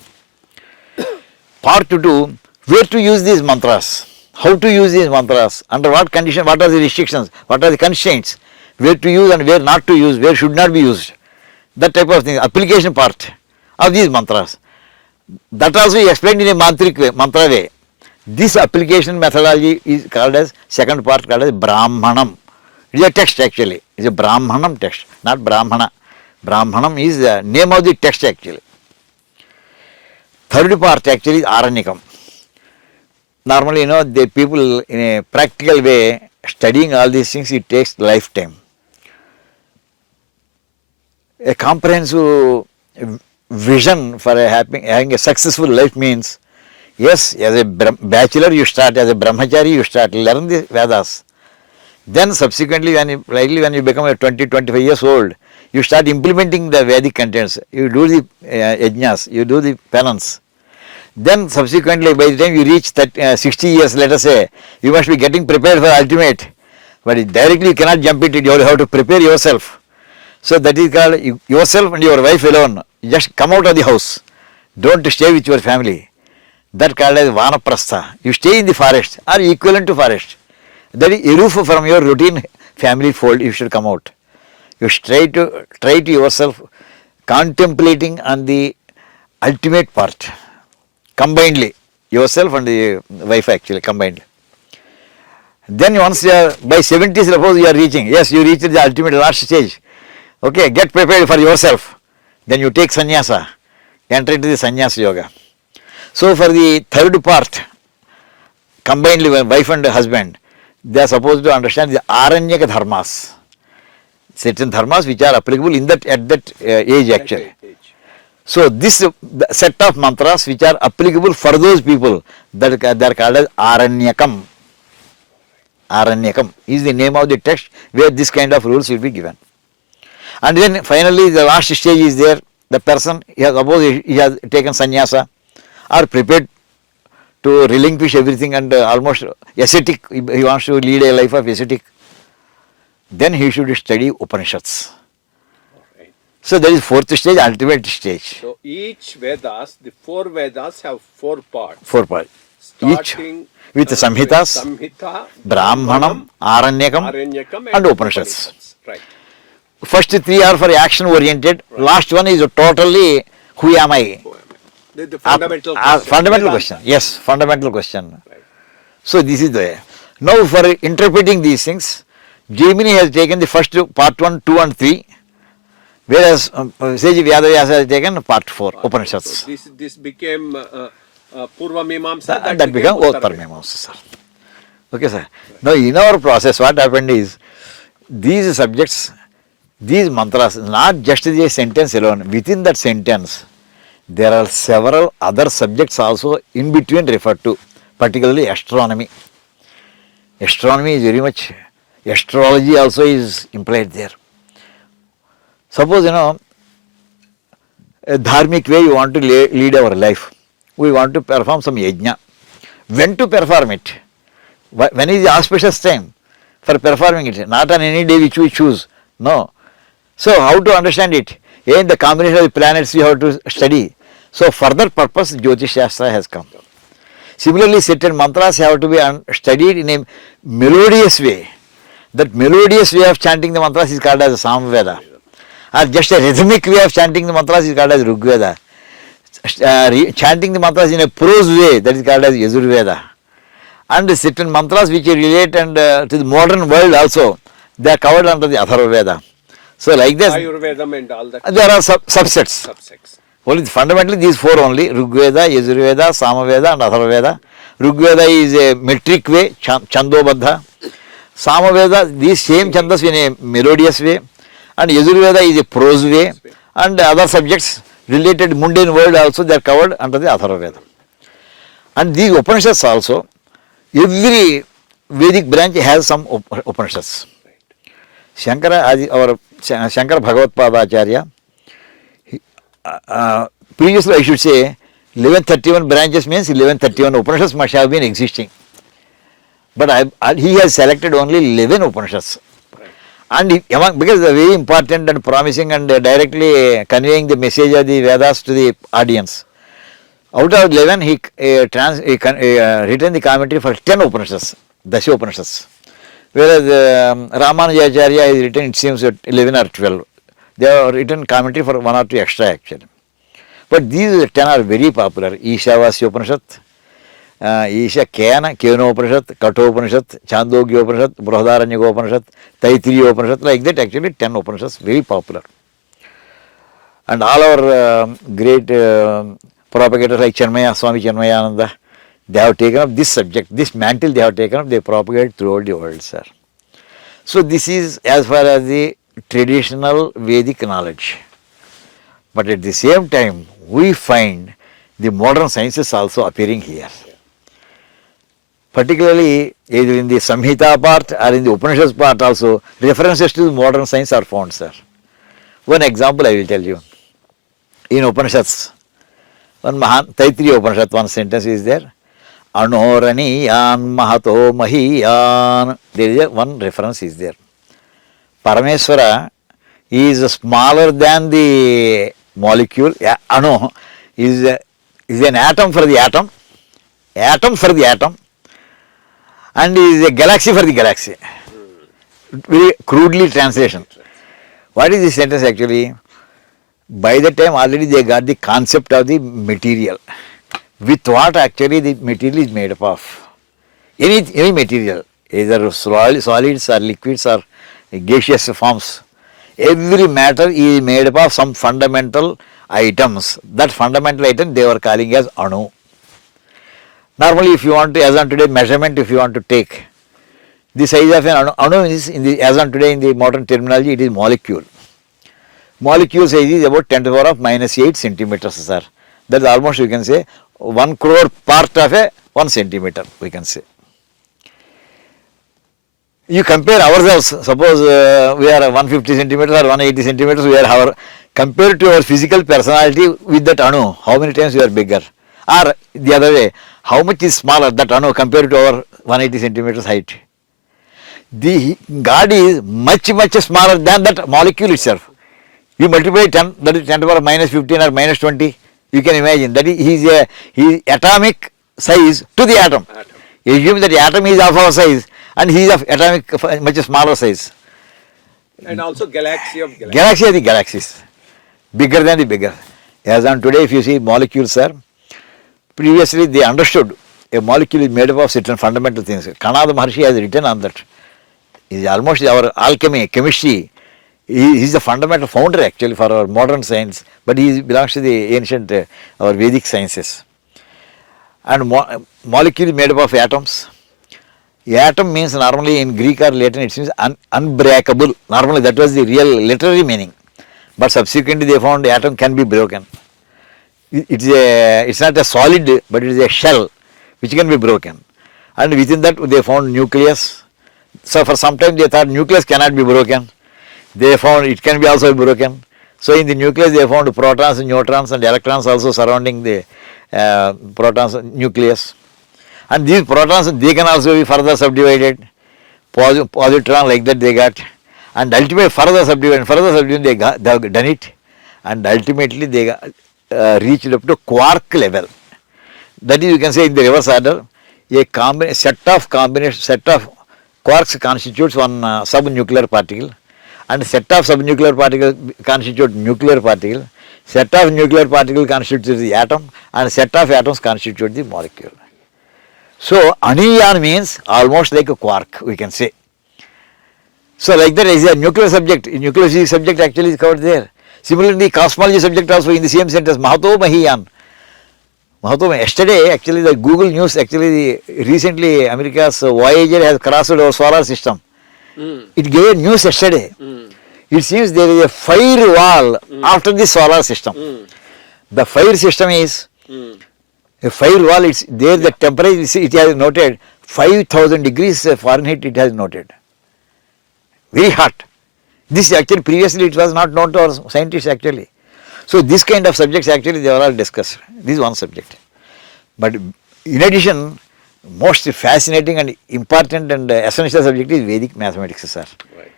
Part 2, where to use these mantras, how to use these mantras, under what condition, what are the restrictions, what are the constraints, where to use and where not to use, where should not be used. That type of thing, application part of these mantras. That also is explained in a mantra way. This application methodology is called as, second part called as Brahmanam. It is a text actually, it is a Brahmanam text, not Brahmana. Brahmanam is the name of the text actually. Third part actually is Aranyakam. Normally, the people in a practical way, studying all these things, it takes lifetime. A comprehensive vision for having a successful life means, yes, as a bachelor you start, as a brahmachari you start, learn the Vedas. Then subsequently when you become a 20-25 years old, you start implementing the Vedic contents. You do the yajnas, you do the penance. Then subsequently by the time you reach 60 years, let us say, you must be getting prepared for ultimate. But directly you cannot jump into it, you have to prepare yourself. So that is called yourself and your wife alone. You just come out of the house. Don't stay with your family. That called as Vanaprastha. You stay in the forest or equivalent to forest. That is aloof from your routine family fold, you should come out. You try to yourself contemplating on the ultimate part. Combinedly, yourself and the wife actually combined. Then once you are, by 70 suppose you are reaching, yes, you reach the ultimate last stage. Okay, get prepared for yourself. Then you take sannyasa, enter into the sannyasa yoga. So for the third part, combinedly wife and husband, they are supposed to understand the Aranyaka dharmas. Certain dharmas which are applicable in that at that age actually. So this set of mantras which are applicable for those people, that they are called as Aranyakam. Aranyakam is the name of the text where this kind of rules will be given. And then finally the last stage is there. The person, suppose he has taken sannyasa or prepared to relinquish everything and almost ascetic, he wants to lead a life of ascetic, then he should study Upanishads. So that is fourth stage, ultimate stage. So each Vedas, the four Vedas have four parts. Four parts. Each Starting with Samhitas, Samhita, Brahmanam, Aranyakam, Aranyakam and Upanishads. Right. First three are for action oriented. Right. Last one is totally who am I? The fundamental question. Fundamental Vedanta. question. Yes, fundamental question. Right. So this is the way. Now for interpreting these things, Gemini has taken the first part 1, 2 and 3, whereas Sage Vyadavyasa has taken part 4, Upanishads. So this became Purva Mimamsa. That became Uttar Mimamsa, sir. Okay, sir. Now in our process, what happened is, these subjects, these mantras, not just the sentence alone, within that sentence, there are several other subjects also in between referred to, particularly astronomy. Astronomy is very much, astrology also is implied there. Suppose, a dharmic way you want to lead our life. We want to perform some yajna. When to perform it? When is the auspicious time for performing it? Not on any day which we choose. No. So how to understand it? In the combination of the planets you have to study. So for that purpose Jyotish Shastra has come. Similarly, certain mantras have to be studied in a melodious way. That melodious way of chanting the mantras is called as Samveda. Or just a rhythmic way of chanting the mantras is called as Rigveda. Chanting the mantras in a prose way, that is called as Yajurveda. And certain mantras which relate and to the modern world also, they are covered under the Atharvaveda. So like this, Ayurvedam and all that. there are subsets. Only fundamentally these four only, Rigveda, Yajurveda, Samaveda and Atharvaveda. Rigveda is a metric way, Chandobadha. Samaveda, these same chandas in a melodious way. And Yajurveda is a prose way. And other subjects related mundane world also, they are covered under the Atharvaveda. And these Upanishads also, every Vedic branch has some Upanishads. Shankara, our Shankara Bhagavad Acharya, previously I should say 1131 branches means 1131 Upanishads must have been existing. But he has selected only 11 Upanishads. And because they are very important and promising and directly conveying the message of the Vedas to the audience. Out of 11, he written the commentary for 10 Upanishads, Dasha Upanishads. Whereas Ramanujacharya has written, it seems, 11 or 12. They have written commentary for 1 or 2 extra actually. But these 10 are very popular. Ishavasya Upanishad, Isha Kena, Keno Upanishad, Kato Upanishad, Chandogya Upanishad, Brihadaranyaka Upanishad, Taittiriya Upanishad, like that actually 10 Upanishads, very popular. And all our great propagators like Chinmaya, Swami Chinmayananda, they have taken up this subject, this mantle they have taken up, they propagate throughout the world, sir. So this is as far as the traditional Vedic knowledge. But at the same time, we find the modern sciences also appearing here. Particularly either in the Samhita part or in the Upanishads part also, references to modern science are found, sir. One example I will tell you. In Upanishads, one Taittiriya Upanishad, one sentence is there. Anoraniyan Mahato Mahiyan. There is one reference is there. Parameswara is smaller than the molecule. Anu is an atom for the atom for the atom, and is a galaxy for the galaxy. Very crudely translation. What is this sentence actually? By the time already they got the concept of the material. With what actually the material is made up of. Any material, either solids or liquids or gaseous forms. Every matter is made up of some fundamental items. That fundamental item they were calling as Anu. Normally if you want to, as on today, measurement if you want to take, the size of an Anu is, as on today in the modern terminology, it is molecule. Molecule size is about 10 to the power of -8 centimeters, sir. That is almost, you can say, 1 crore part of a 1 centimeter, we can say. you compare ourselves, suppose we are 150 centimeters or 180 centimeters, we are compared to our physical personality with that anu, how many times we are bigger? Or the other way, how much is smaller that anu compared to our 180 centimeters height? The God is much smaller than that molecule itself. You multiply 10, that is 10 to the power minus 15 or minus 20, you can imagine that he is atomic size to the atom. Assume that the atom is of our size and he is of atomic much smaller size. And also galaxy of galaxies. Galaxy are the galaxies, bigger than the bigger. As on today, if you see molecules, sir, previously they understood a molecule is made up of certain fundamental things. Kanada Maharshi has written on that. He is almost our alchemy, chemistry. He is the fundamental founder actually for our modern science, but he belongs to the ancient, our Vedic sciences. And molecule is made up of atoms. Atom means normally in Greek or Latin it means unbreakable. Normally that was the real literary meaning. But subsequently they found the atom can be broken. It's not a solid, but it is a shell which can be broken. And within that they found nucleus. So for some time they thought nucleus cannot be broken. They found it can be also broken. So in the nucleus they found protons, neutrons and electrons also surrounding the protons nucleus. And these protons they can also be further subdivided. Positron like that they got. And ultimately further subdivision they have done it. And ultimately they reached up to quark level. That is, you can say in the reverse order, a set of quarks constitutes one subnuclear particle, and set of subnuclear particles constitute nuclear particle, set of nuclear particle constitutes the atom, and set of atoms constitute the molecule. So anion means almost like a quark, we can say. So like that is a nuclear subject, nuclear physics subject actually is covered there. Similarly, cosmology subject also in the same sentence, Mahato Mahiyan. Yesterday actually the Google News, actually recently America's Voyager has crossed our solar system. It gave a news yesterday. It seems there is a firewall after the solar system. The fire system is a firewall, it's there, the temperature, it has noted 5,000 degrees Fahrenheit it has noted. Very hot. This actually previously it was not known to our scientists actually. So this kind of subjects actually they are all discussed. This is one subject. But in addition, most fascinating and important and essential subject is Vedic mathematics, sir. Right.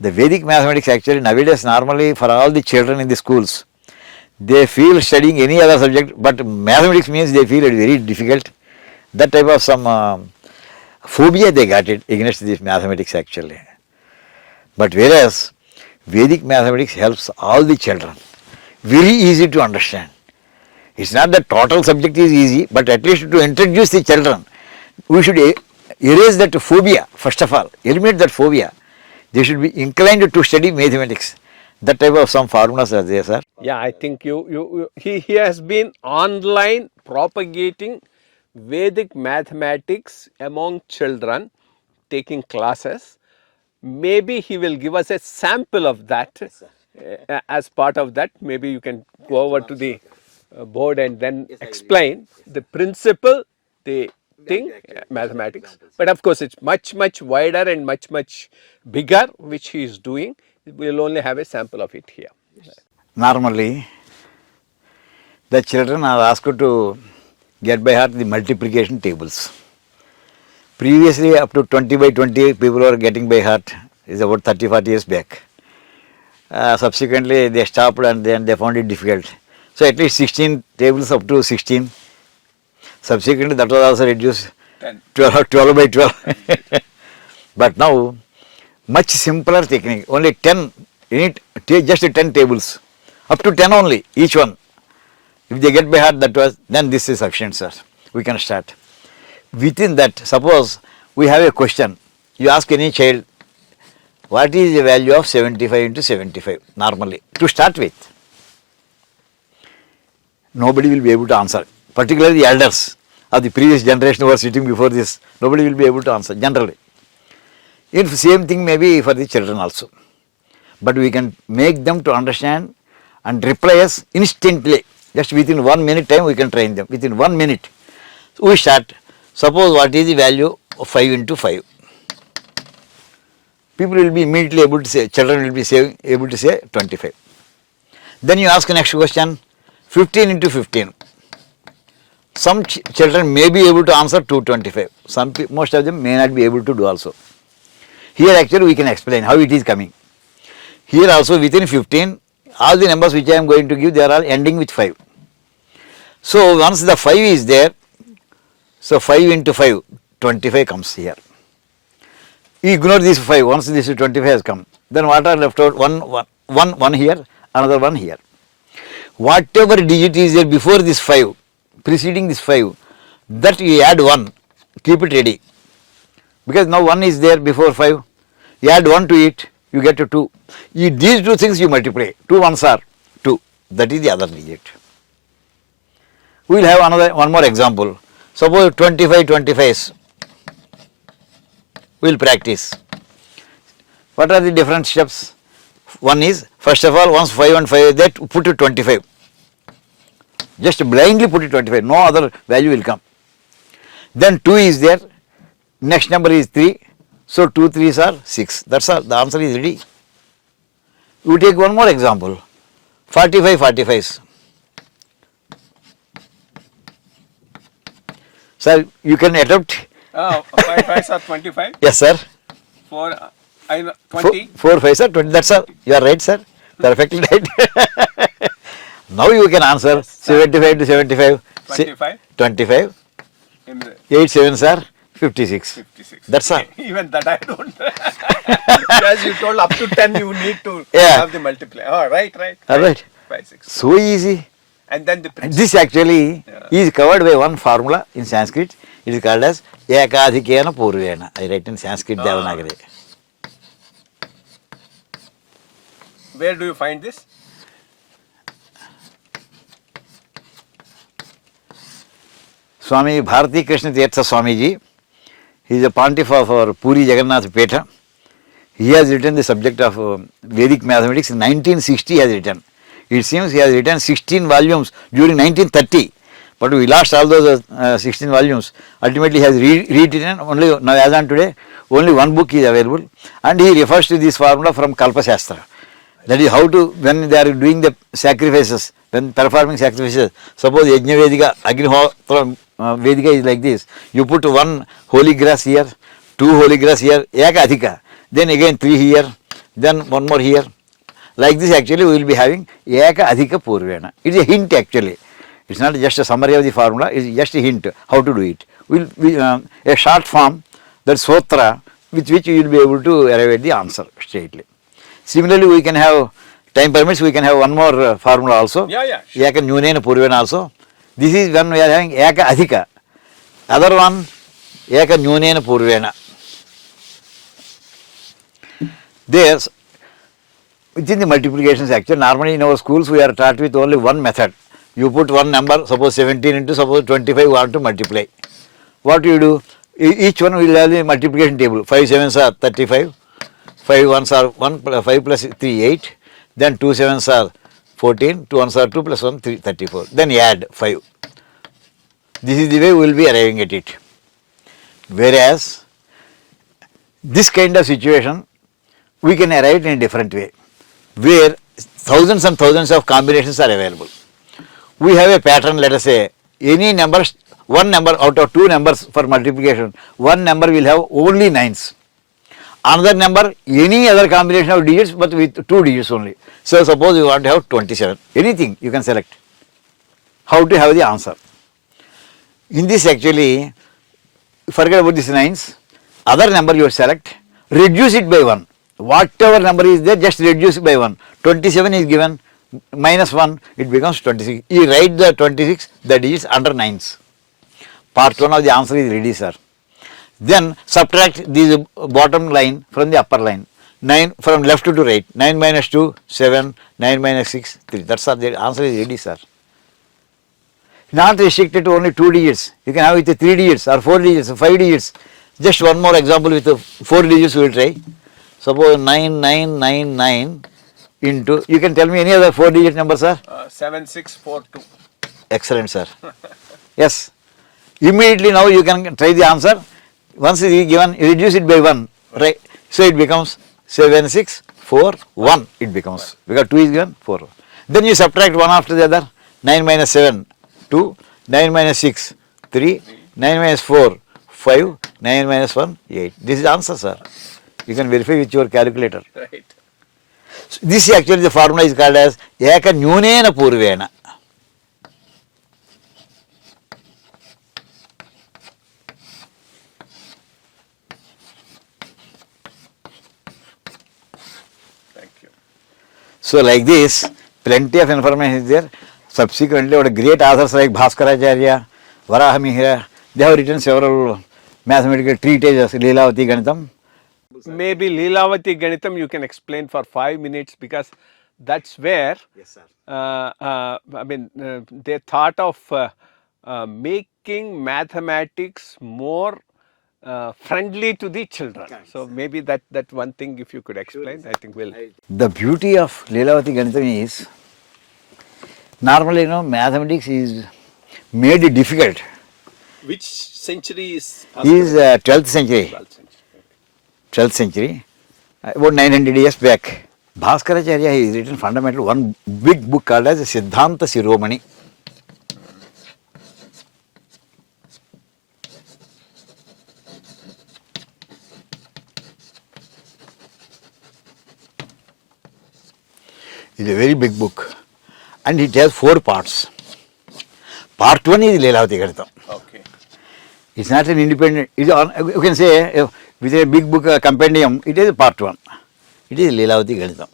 The Vedic mathematics actually nowadays normally for all the children in the schools, they feel studying any other subject, but mathematics means they feel it very difficult. That type of some phobia they got it against this mathematics actually. But whereas Vedic mathematics helps all the children. Very easy to understand. It's not that total subject is easy, but at least to introduce the children, we should erase that phobia first of all, eliminate that phobia. They should be inclined to study mathematics. That type of some formulas are there, sir. Yeah, I think he has been online propagating Vedic mathematics among children, taking classes. Maybe he will give us a sample of that. Yes, as part of that, maybe you can go over to the board and then explain the principle, the thing, mathematics. But of course, it's much wider and much bigger, which he is doing. We will only have a sample of it here. Normally, the children are asked to get by heart the multiplication tables. Previously, up to 20 by 20, people were getting by heart. It's about 30-40 years back. Subsequently, they stopped and then they found it difficult. So, at least 16 tables up to 16. Subsequently, that was also reduced 12 by 12. But now, much simpler technique. Only 10, you need just 10 tables. Up to 10 only, each one. If they get by heart, then this is sufficient, sir. We can start. Within that, suppose we have a question. You ask any child, what is the value of 75 into 75 normally? To start with, nobody will be able to answer. Particularly the elders of the previous generation who are sitting before this, nobody will be able to answer generally. If same thing may be for the children also. But we can make them to understand and reply us instantly. Just within 1 minute time we can train them. Within 1 minute we start. Suppose what is the value of 5 into 5? people will be immediately able to say, children will be able to say 25. Then you ask next question, 15 into 15. Some children may be able to answer 225. Most of them may not be able to do also. Here actually we can explain how it is coming. Here also within 15, all the numbers which I am going to give, they are all ending with 5. So once the 5 is there, so 5 into 5, 25 comes here. Ignore this 5, once this 25 has come. Then what are left out? One here, another one here. Whatever digit is there before this 5, preceding this 5, that you add 1, keep it ready. Because now 1 is there before 5, you add 1 to it, you get to 2. These two things you multiply, 2 ones are 2, that is the other digit. We will have one more example. Suppose 25 25s, we will practice. What are the different steps? One is, first of all, once 5 and 5 is there, put it 25. Just blindly put it 25, no other value will come. Then 2 is there, next number is 3, so 2 3s are 6, that's all, the answer is ready. We take one more example, 45 45s. Sir, you can attempt. 5 5s are 25. Yes, sir. 4 20. 4 5s are 20. That's all. You are right, sir. Perfectly right. Now you can answer. Yes, 75 to 75. 25. 25. 8 7s are 56. 56. That's all. Even that I don't. As you told, up to 10 you need to have the multiplier. Oh, right. All right. 5 6. So easy. And then the principle. This actually is covered by one formula in Sanskrit. It is called as Ekadhikena Purvena. I write in Sanskrit Devanagari. Where do you find this? Swami Bharati Krishna Tirtha Swamiji, he is a pontiff of our Puri Jagannath Petha. He has written the subject of Vedic mathematics in 1960 he has written. It seems he has written 16 volumes during 1930, but we lost all those 16 volumes. Ultimately he has rewritten only, now as on today, only one book is available, and he refers to this formula from Kalpa Shastra. That is how to, when they are doing the sacrifices, when performing sacrifices, suppose Yajna Vedika, Agnihotra Vedika is like this, you put 1 holy grass here, 2 holy grass here, Eka Adhika, then again 3 here, then 1 more here. Like this actually we will be having Eka Adhika Purvena. It is a hint actually. It is not just a summary of the formula, it is just a hint how to do it. A short form, that Sotra, with which you will be able to arrive at the answer straightly. Similarly, we can have, time permits, we can have one more formula also. Sure. Eka Nyunena Purvena also. This is when we are having Eka Adhika. Other one, Eka Nyunena Purvena. There, within the multiplications actually, normally in our schools we are taught with only one method. You put one number, suppose 17 into suppose 25 you want to multiply. What you do? Each one will have the multiplication table. 5 7s are 35, 5 1s are 1, 5 plus 3 8, then 2 7s are 14, 2 1s are 2 plus 1 3 34. Then add 5. This is the way we will be arriving at it. Whereas this kind of situation we can arrive in a different way, where thousands and thousands of combinations are available. We have a pattern, let us say, any number, one number out of 2 numbers for multiplication, one number will have only 9s. Another number, any other combination of digits, but with 2 digits only. So suppose you want to have 27, anything you can select. How to have the answer? In this actually, forget about these 9s, other number you select, reduce it by 1. Whatever number is there, just reduce it by 1. 27 is given, minus 1, it becomes 26. You write the 26, the digits under 9s. Part 1 of the answer is ready, sir. Then subtract this bottom line from the upper line. 9 from left to right. 9 minus 2, 7. 9 minus 6, 3. That's all. The answer is ready, sir. Not restricted to only 2 digits. You can have with 3 digits or 4 digits or 5 digits. Just one more example with 4 digits we will try. Suppose 9999 into, you can tell me any other 4 digit number, sir? 7642. Excellent, sir. Yes. Immediately now you can try the answer. Once it is given, you reduce it by 1, right? So it becomes 7, 6, 4, 1 it becomes. Because 2 is given, 4. Then you subtract one after the other. 9 minus 7, 2. 9 minus 6, 3. 9 minus 4, 5. 9 minus 1, 8. This is answer, sir. You can verify with your calculator. Right. So this actually the formula is called as Eka Nyunena Purvena. Thank you. So like this, plenty of information is there. Subsequently, what great authors like Bhaskaracharya, Varahamihira, they have written several mathematical treatises, Leelavati Ganitam. Maybe Leelavati Ganitam you can explain for 5 minutes, because that's where they thought of making mathematics more friendly to the children. So maybe that one thing if you could explain, I think will. The beauty of Leelavati Ganitam is, normally mathematics is made difficult. Which century is? Is 12th century. 12th century. 12th century, about 900 years back. Bhaskaracharya has written fundamental one big book called as Siddhanta Shiromani. It's a very big book and it has 4 parts. Part 1 is Leelavati Ganitam. Okay. It's not an independent, you can say with a big book compendium, it is part 1. It is Leelavati Ganitam.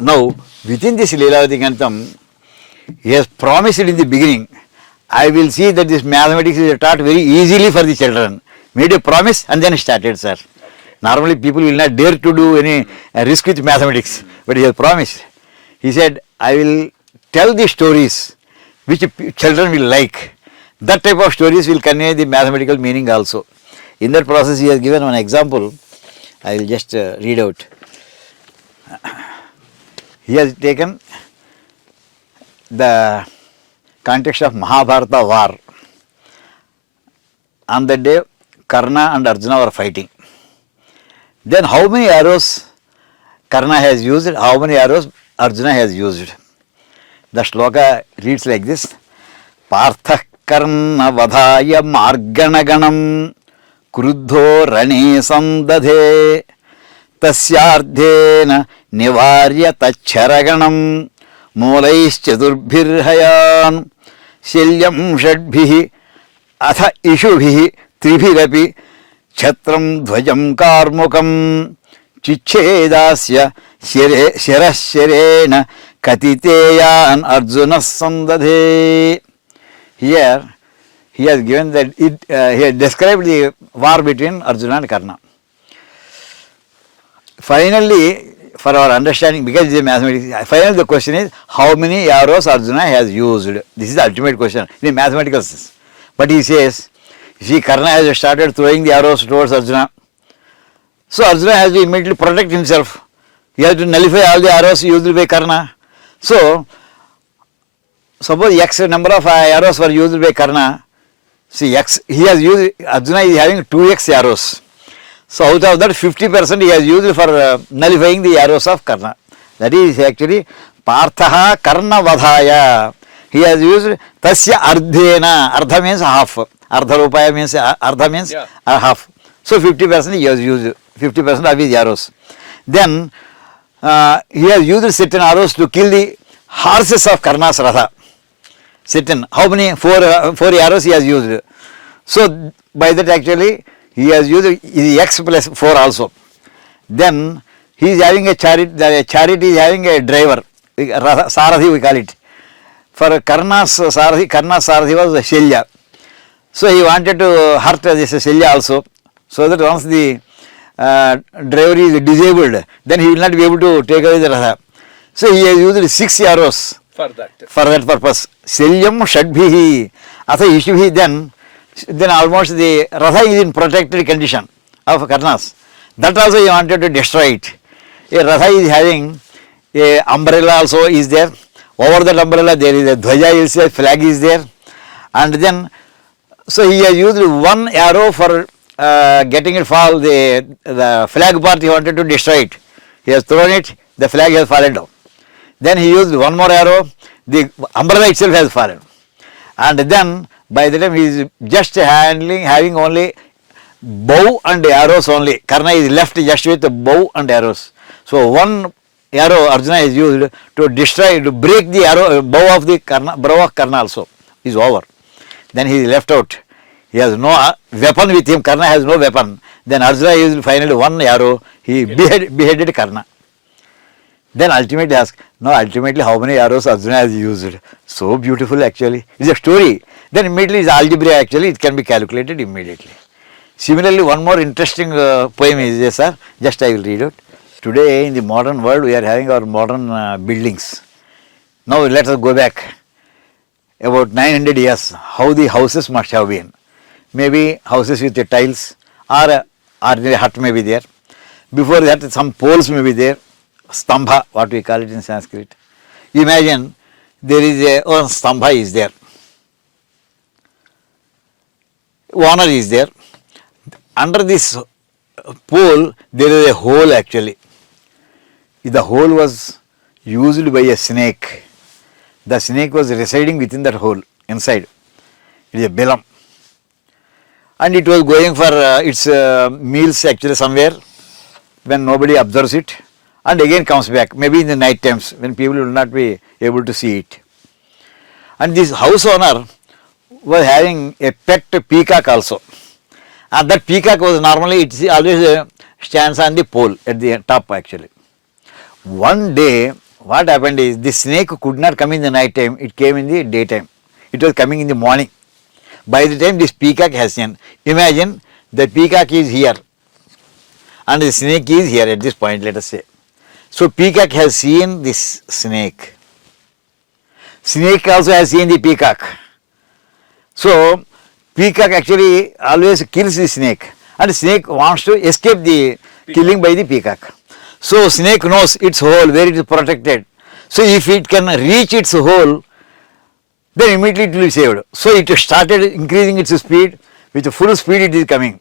Now, within this Leelavati Ganitam, he has promised in the beginning, I will see that this mathematics is taught very easily for the children. Made a promise and then started, sir. Normally people will not dare to do any risk with mathematics, but he has promised. He said, I will tell the stories which children will like. That type of stories will convey the mathematical meaning also. In that process he has given one example. I will just read out. He has taken the context of Mahabharata war. On that day Karna and Arjuna were fighting. Then how many arrows Karna has used, how many arrows Arjuna has used. The shloka reads like this. Partha Karna Vadhaya Marganaganam Kruddho Rane Sandadhe Tasyardhena Nivarya Tacharaganam Molaischaturbhirhayan Shilyam Shadbhihi Atha Ishubhihi Tribhirapi Chatram Dvajam Karmukam Chichedasya Shirashrena Katiteyan Arjuna Sandadhe. Here he has given that he has described the war between Arjuna and Karna. Finally, for our understanding, because it is a mathematics, finally the question is how many arrows Arjuna has used. This is the ultimate question in mathematical sense. But he says, see, Karna has started throwing the arrows towards Arjuna. So Arjuna has to immediately protect himself. He has to nullify all the arrows used by Karna. So, suppose X number of arrows were used by Karna. See, X, he has used, Arjuna is having 2x arrows. So, out of that 50% he has used for nullifying the arrows of Karna. That is actually Parthaha Karna Vadhaya. He has used Tasya Ardhena. Ardha means half. Ardha Rupaya means Ardha means half. So, 50% he has used, 50% of his arrows. Then, he has used certain arrows to kill the horses of Karna's Ratha. Certain, how many? 4 arrows he has used. So, by that actually he has used X plus 4 also. Then he is having a chariot, the chariot is having a driver, Sarathi we call it. For Karna's Sarathi was Shelya. So he wanted to hurt this Shelya also, so that once the driver is disabled, then he will not be able to take away the Ratha. So he has used 6 arrows for that purpose. Selyam Shadbhihi. Atha Ishubhi, then almost the Ratha is in protected condition of Karnas. That also he wanted to destroy it. A Ratha is having a umbrella also is there. Over that umbrella there is a Dhwaja is there, flag is there. And then, so he has used 1 arrow for getting it fall, the flag part he wanted to destroy it. He has thrown it, the flag has fallen down. Then he used one more arrow, the umbrella itself has fallen. And then by the time he is just having only bow and arrows only. Karna is left just with the bow and arrows. So one arrow Arjuna is used to destroy, to break the arrow, bow of the Karna, bow of Karna also is over. Then he is left out. He has no weapon with him. Karna has no weapon. Then Arjuna used finally one arrow. He beheaded Karna. Then ultimately ask, no, ultimately how many arrows Arjuna has used? So beautiful actually. It's a story. Then immediately is algebra actually, it can be calculated immediately. Similarly, one more interesting poem is there, sir. Just I will read it. Today in the modern world, we are having our modern buildings. Now let us go back about 900 years, how the houses must have been. Maybe houses with the tiles or ordinary hut may be there. Before that, some poles may be there. Stambha, what we call it in Sanskrit. Imagine there is one stambha is there. Owner is there. Under this pole, there is a hole actually. The hole was used by a snake. The snake was residing within that hole, inside. It is a belum. And it was going for its meals actually somewhere when nobody observes it, and again comes back, maybe in the night times when people will not be able to see it. And this house owner was having a pet peacock also. And that peacock was normally, it always stands on the pole at the top actually. One day, what happened is, the snake could not come in the night time, it came in the daytime. It was coming in the morning. By the time this peacock has seen, imagine the peacock is here and the snake is here at this point, let us say. So peacock has seen this snake. Snake also has seen the peacock. So peacock actually always kills the snake, and snake wants to escape the killing by the peacock. So snake knows its hole where it is protected. So if it can reach its hole, then immediately it will be saved. So it started increasing its speed. With full speed it is coming.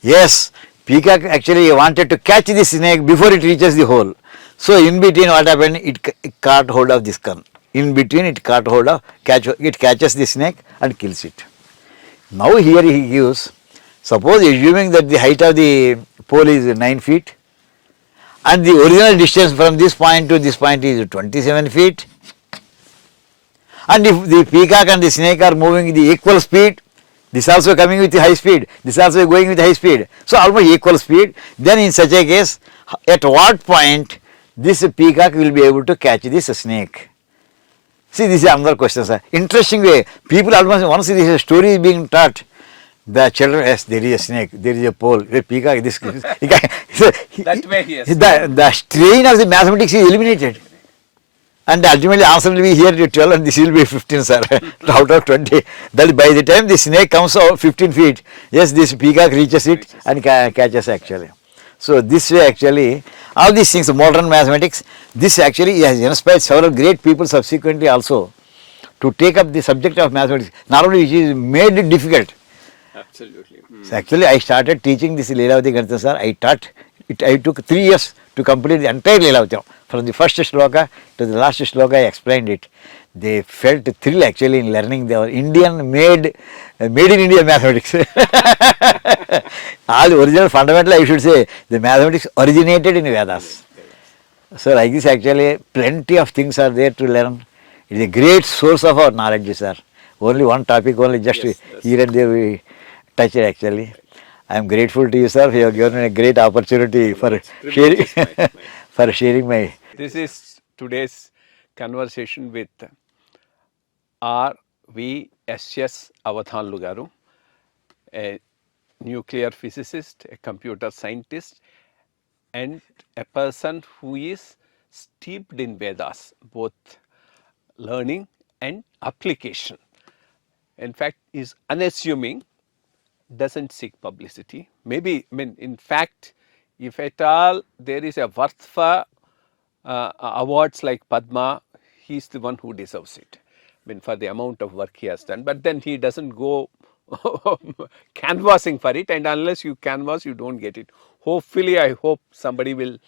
Yes, peacock actually wanted to catch the snake before it reaches the hole. So in between what happened, it caught hold of this gun. In between it caught hold of, it catches the snake and kills it. Now here he gives, suppose assuming that the height of the pole is 9 feet and the original distance from this point to this point is 27 feet, and if the peacock and the snake are moving with the equal speed, this also coming with the high speed, this also going with high speed, so almost equal speed, then in such a case, at what point this peacock will be able to catch this snake? See, this is another question, sir. Interesting way. People almost, once this story is being taught, the children, yes, there is a snake, there is a pole, a peacock, this. That way he has. The strain of the mathematics is eliminated. And ultimately answer will be here to 12 and this will be 15, sir, out of 20. That by the time the snake comes out 15 feet, yes, this peacock reaches it and catches actually. So this way actually, all these things, modern mathematics, this actually has inspired several great people subsequently also to take up the subject of mathematics, not only which is made it difficult. Absolutely. So actually I started teaching this Leelavati Ganitha, sir. I taught it, I took 3 years to complete the entire Leelavati. From the first shloka to the last shloka I explained it. They felt thrill actually in learning the Indian made in India mathematics. All original fundamental, I should say, the mathematics originated in Vedas. So like this actually plenty of things are there to learn. It is a great source of our knowledge, sir. Only one topic, only just here and there we touch it actually. I am grateful to you, sir. You have given me a great opportunity for sharing, for sharing my. This is today's conversation with RVSS Avadhanulu garu, a nuclear physicist, a computer scientist, and a person who is steeped in Vedas, both learning and application. In fact, is unassuming, doesn't seek publicity. Maybe, I mean, in fact, if at all there is a worth for awards like Padma, he is the one who deserves it. I mean, for the amount of work he has done. But then he doesn't go canvassing for it, and unless you canvass, you don't get it. Hopefully, I hope somebody will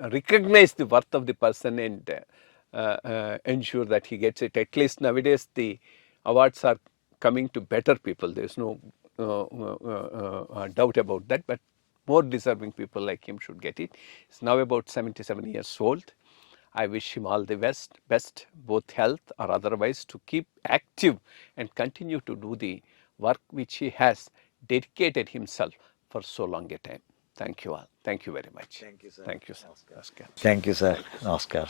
recognize the worth of the person and ensure that he gets it. At least nowadays, the awards are coming to better people. There is no doubt about that. But more deserving people like him should get it. He's now about 77 years old. I wish him all the best, both health or otherwise, to keep active and continue to do the work which he has dedicated himself for so long a time. Thank you all. Thank you very much. Thank you, sir. Thank you, sir. Namaskar. Thank you, sir. Namaskar.